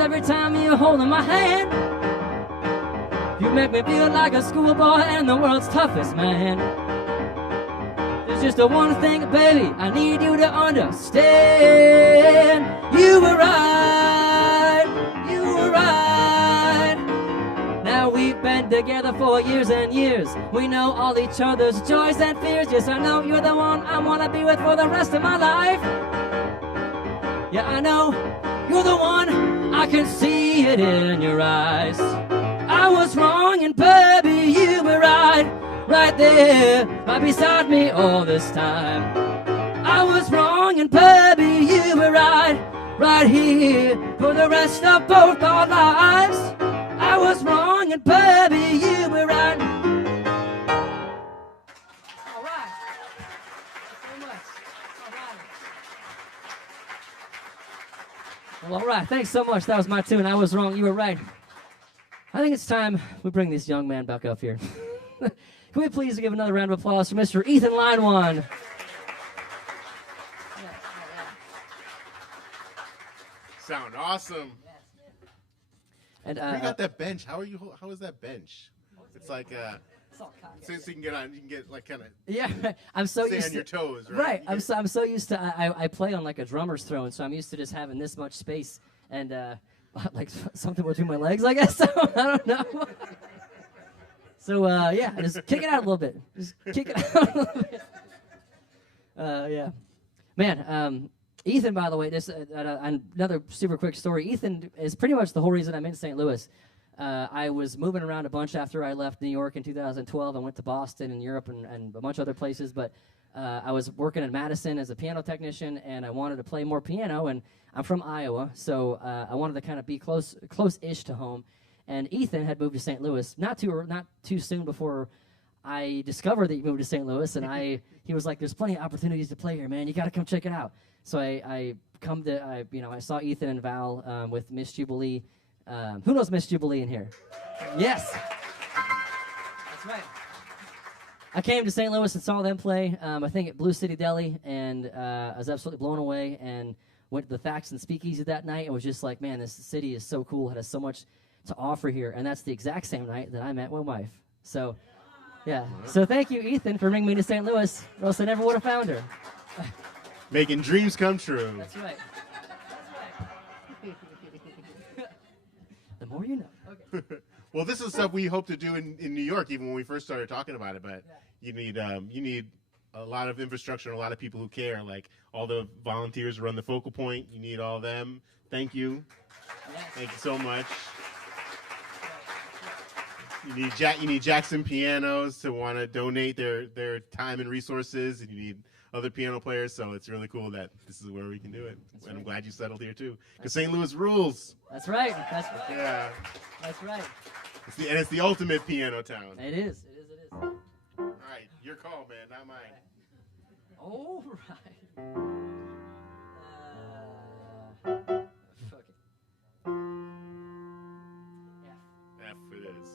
Every time you're holding my hand, you make me feel like a schoolboy and the world's toughest man. There's just the one thing, baby, I need you to understand. You were right, you were right. Now we've been together for years and years. We know all each other's joys and fears. Yes, I know you're the one I want to be with for the rest of my life. Yeah, I know you're the one. I can see it in your eyes. I was wrong and baby, you were right. Right there, right beside me all this time. I was wrong and baby, you were right. Right here, for the rest of both our lives. I was wrong and baby, you were right. All right. Thank you so much. All right. Well, all right, thanks so much. That was my tune. I was wrong. You were right. I think it's time we bring this young man back up here. Can we please give another round of applause for Mr. Ethan Leinwand? Sound awesome. And you got that bench. How is that bench? It's like so you can get on. You can get like kind of. Yeah, I'm so stay used on to, your toes, right? Right. I'm so used to. I play on like a drummer's throne, so I'm used to just having this much space and like something between my legs, I guess. I don't know. So yeah, just kick it out a little bit. Just kick it out a little bit. Yeah, man. Ethan, by the way, this another super quick story. Ethan is pretty much the whole reason I'm in St. Louis. I was moving around a bunch after I left New York in 2012. I went to Boston and Europe and a bunch of other places, but I was working in Madison as a piano technician, and I wanted to play more piano, and I'm from Iowa, so I wanted to kind of be close-ish to home. And Ethan had moved to St. Louis not too soon before I discovered that he moved to St. Louis, and he was like, "There's plenty of opportunities to play here, man. You got to come check it out." So I saw Ethan and Val with Miss Jubilee. Who knows Miss Jubilee in here? Yes. That's right. I came to St. Louis and saw them play, I think at Blue City Deli, and I was absolutely blown away and went to the Thaxton Speakeasy that night and was just like, man, this city is so cool. It has so much to offer here. And that's the exact same night that I met my wife. So, yeah. So thank you, Ethan, for bringing me to St. Louis, or else I never would have found her. Making dreams come true. That's right. The more you know. Okay. Well, this is stuff we hope to do in New York, even when we first started talking about it. But you need a lot of infrastructure and a lot of people who care, like all the volunteers who run the focal point. You need all of them. Thank you. Yes. Thank you so much. You need Jackson Pianos to want to donate their time and resources, and you need other piano players. So it's really cool that this is where we can do it. And I'm glad you settled here too, because St. Louis rules. That's right. That's right. Yeah. That's right. It's the ultimate piano town. It is. It is. It is. All right, your call, man, not mine. All right. Fuck it. F it is.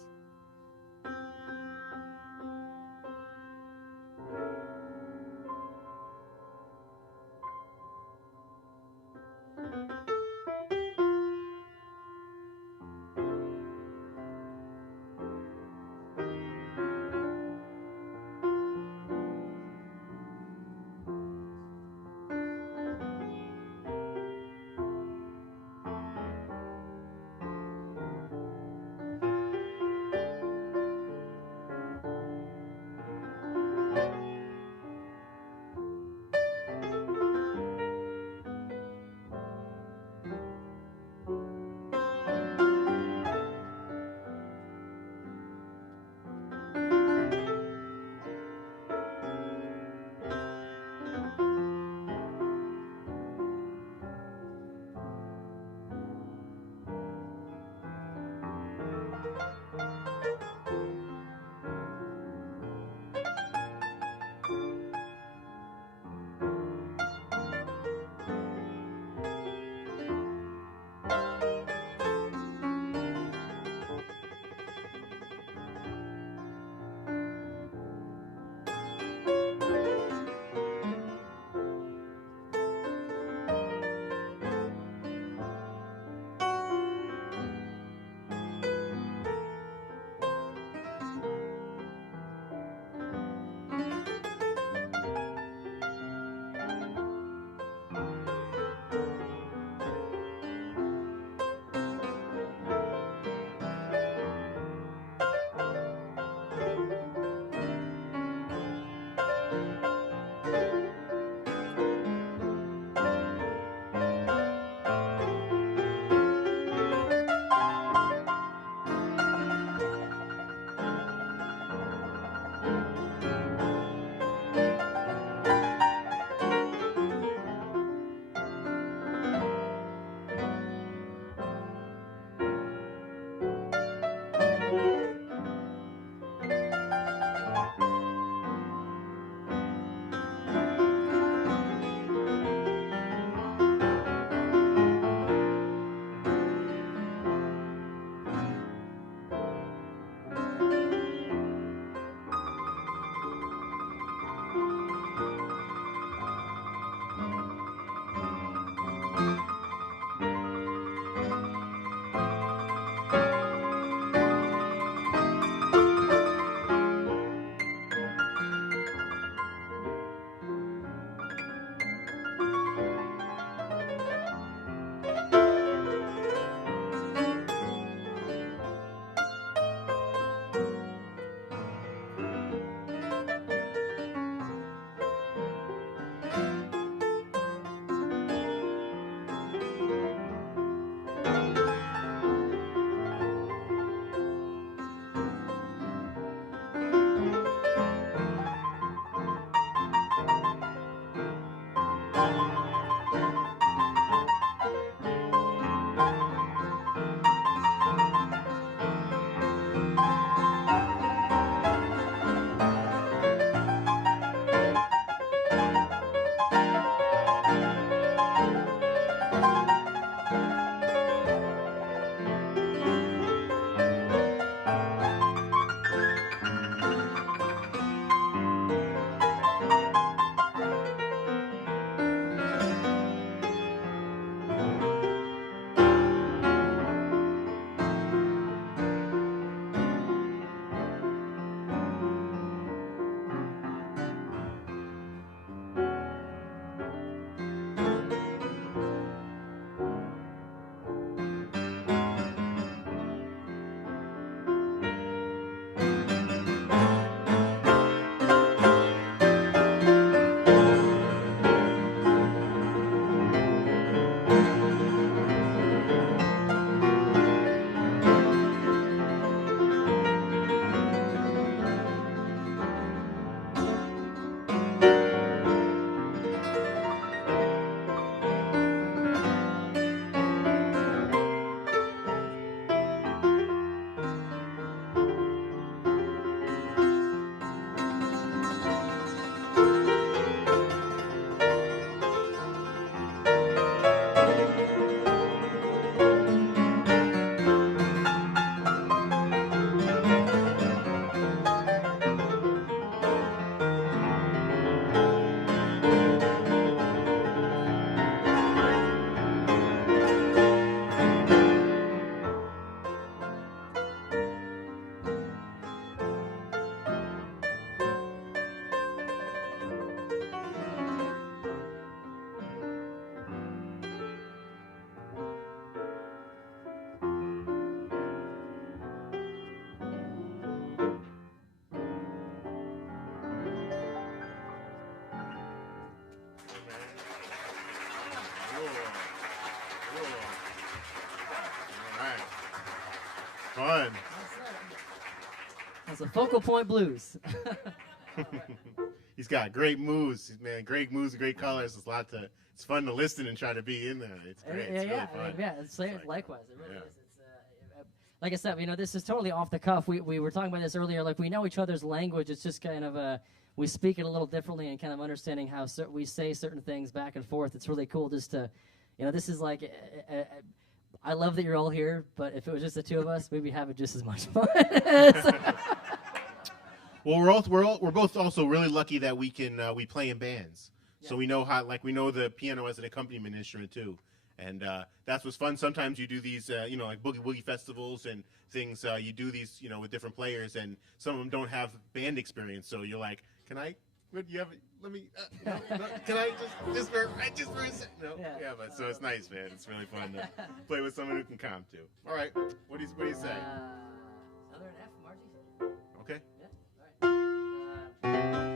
fun. That's a Focal Point Blues. He's got great moves, man. Great moves, great colors. It's fun to listen and try to be in there. It's great. It's really fun. It's likewise. It really is. It's like I said, this is totally off the cuff. We were talking about this earlier. Like, we know each other's language. It's just kind of we speak it a little differently, and kind of understanding how we say certain things back and forth. It's really cool just to, this is like. I love that you're all here, but if it was just the two of us, we'd be having just as much fun. Well, we're both also really lucky that we play in bands, so we know we know the piano as an accompaniment instrument too, and that's what's fun. Sometimes you do these, like Boogie Woogie festivals and things. You do these, with different players, and some of them don't have band experience. So you're like, can I? What, you have? Let me. No, can I just for a second? No. Yeah, but so it's nice, man. It's really fun to play with someone who can comp too. All right. What do you say? Southern F, Margie. Okay. Yeah. All right.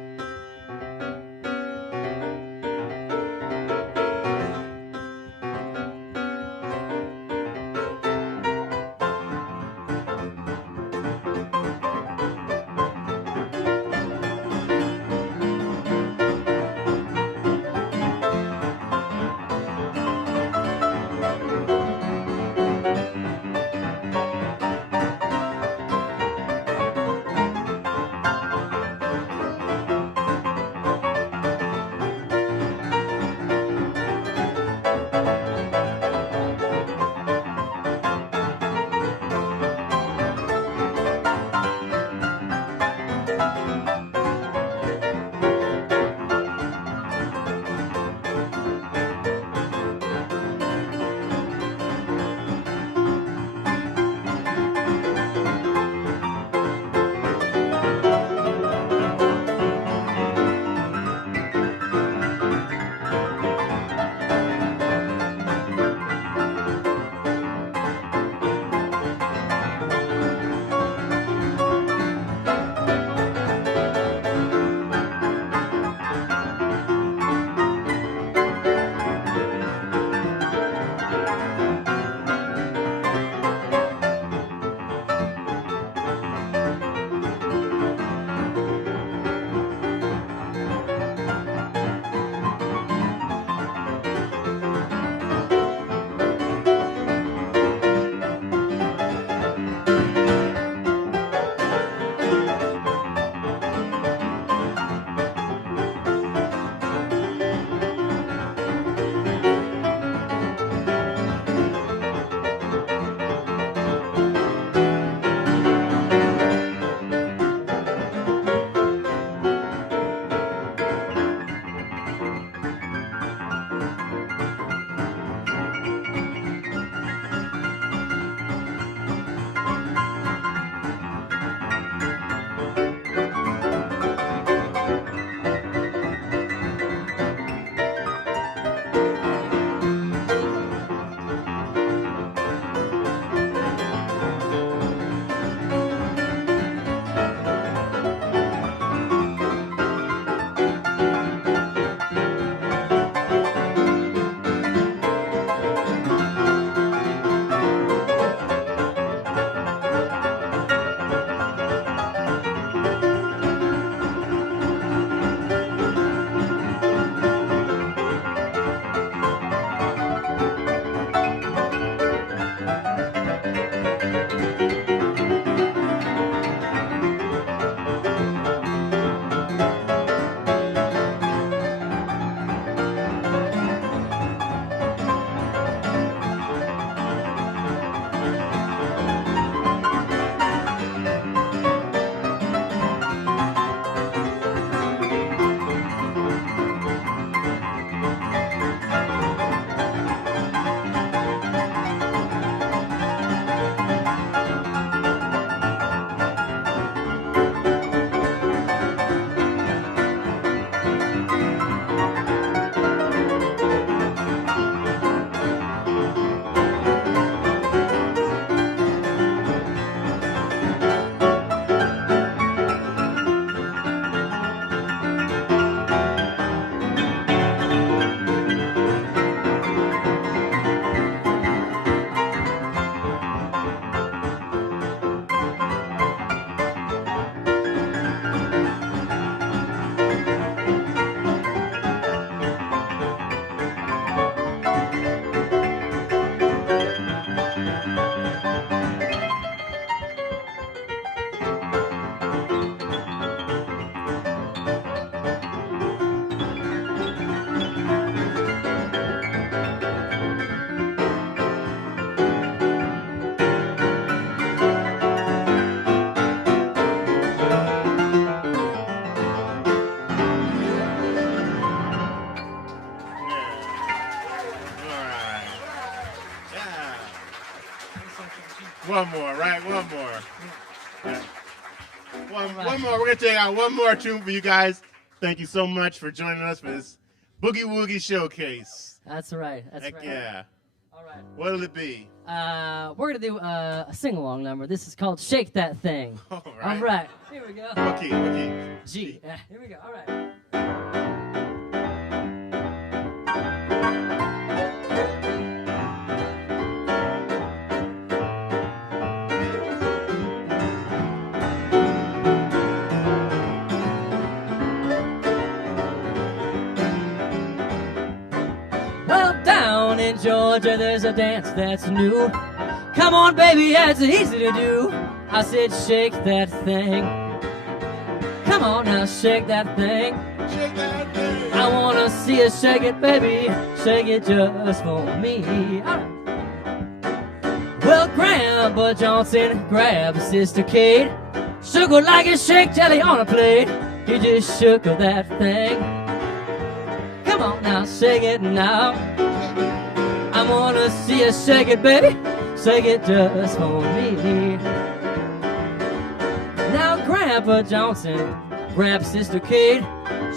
One more, right? One more. Yeah. One more. We're going to take out one more tune for you guys. Thank you so much for joining us for this Boogie Woogie showcase. That's right. That's Heck right. yeah. All right. What'll it be? We're going to do a sing-along number. This is called Shake That Thing. All right. All right. Here we go. Okay. G. Yeah, here we go. All right. Well, down in Georgia, there's a dance that's new. Come on, baby, it's easy to do. I said, shake that thing. Come on now, shake that thing. Shake that thing. I wanna see you shake it, baby. Shake it just for me. All right. Well, Grandpa Johnson grabbed Sister Kate, shook her like a shake jelly on a plate. He just shook her that thing. Come on now, shake it now. I wanna see you shake it, baby. Shake it just for me. Now Grandpa Johnson grabbed Sister Kate,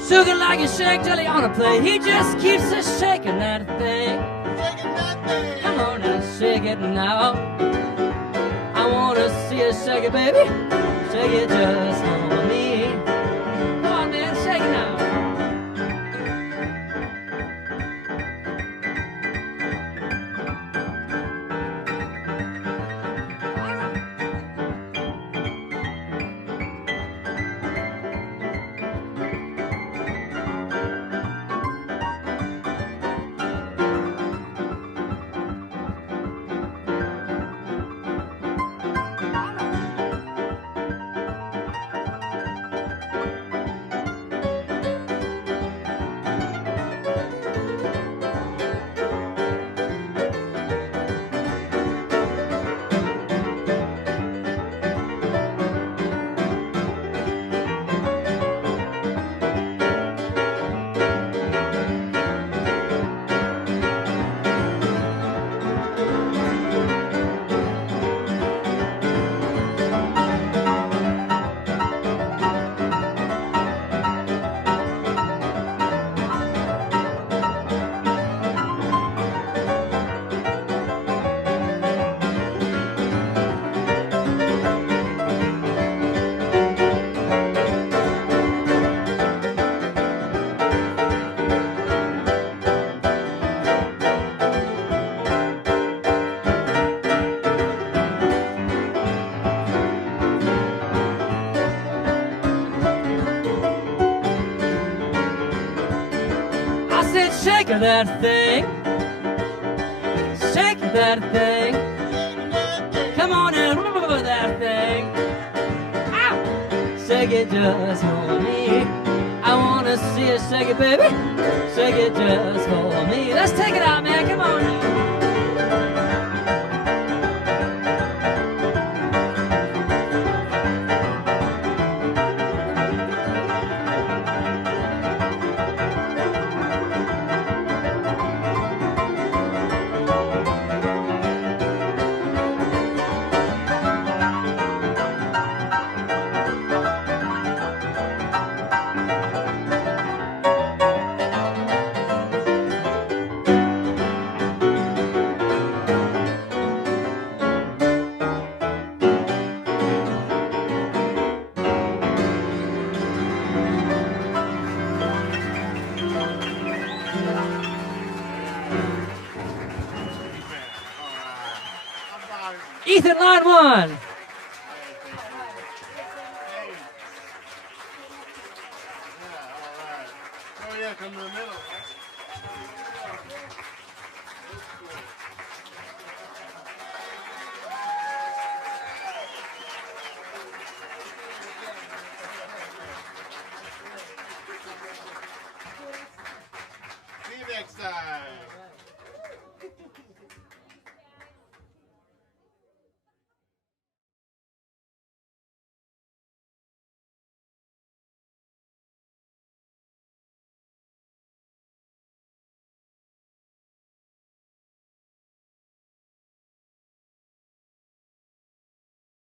shook it like a shake jelly on a plate. He just keeps us shaking that thing. Shaking that thing. Come on now, shake it now. I wanna see you shake it, baby. Shake it just for me. Come on, man, shake it now. Shake that thing. Shake that thing. Come on and move that thing. Ow! Shake it just for me. I wanna see you shake it, baby. Shake it just for me. Let's take it out, man. Come on now. Ethan, line one. Oh yeah, come to the middle. See you next time.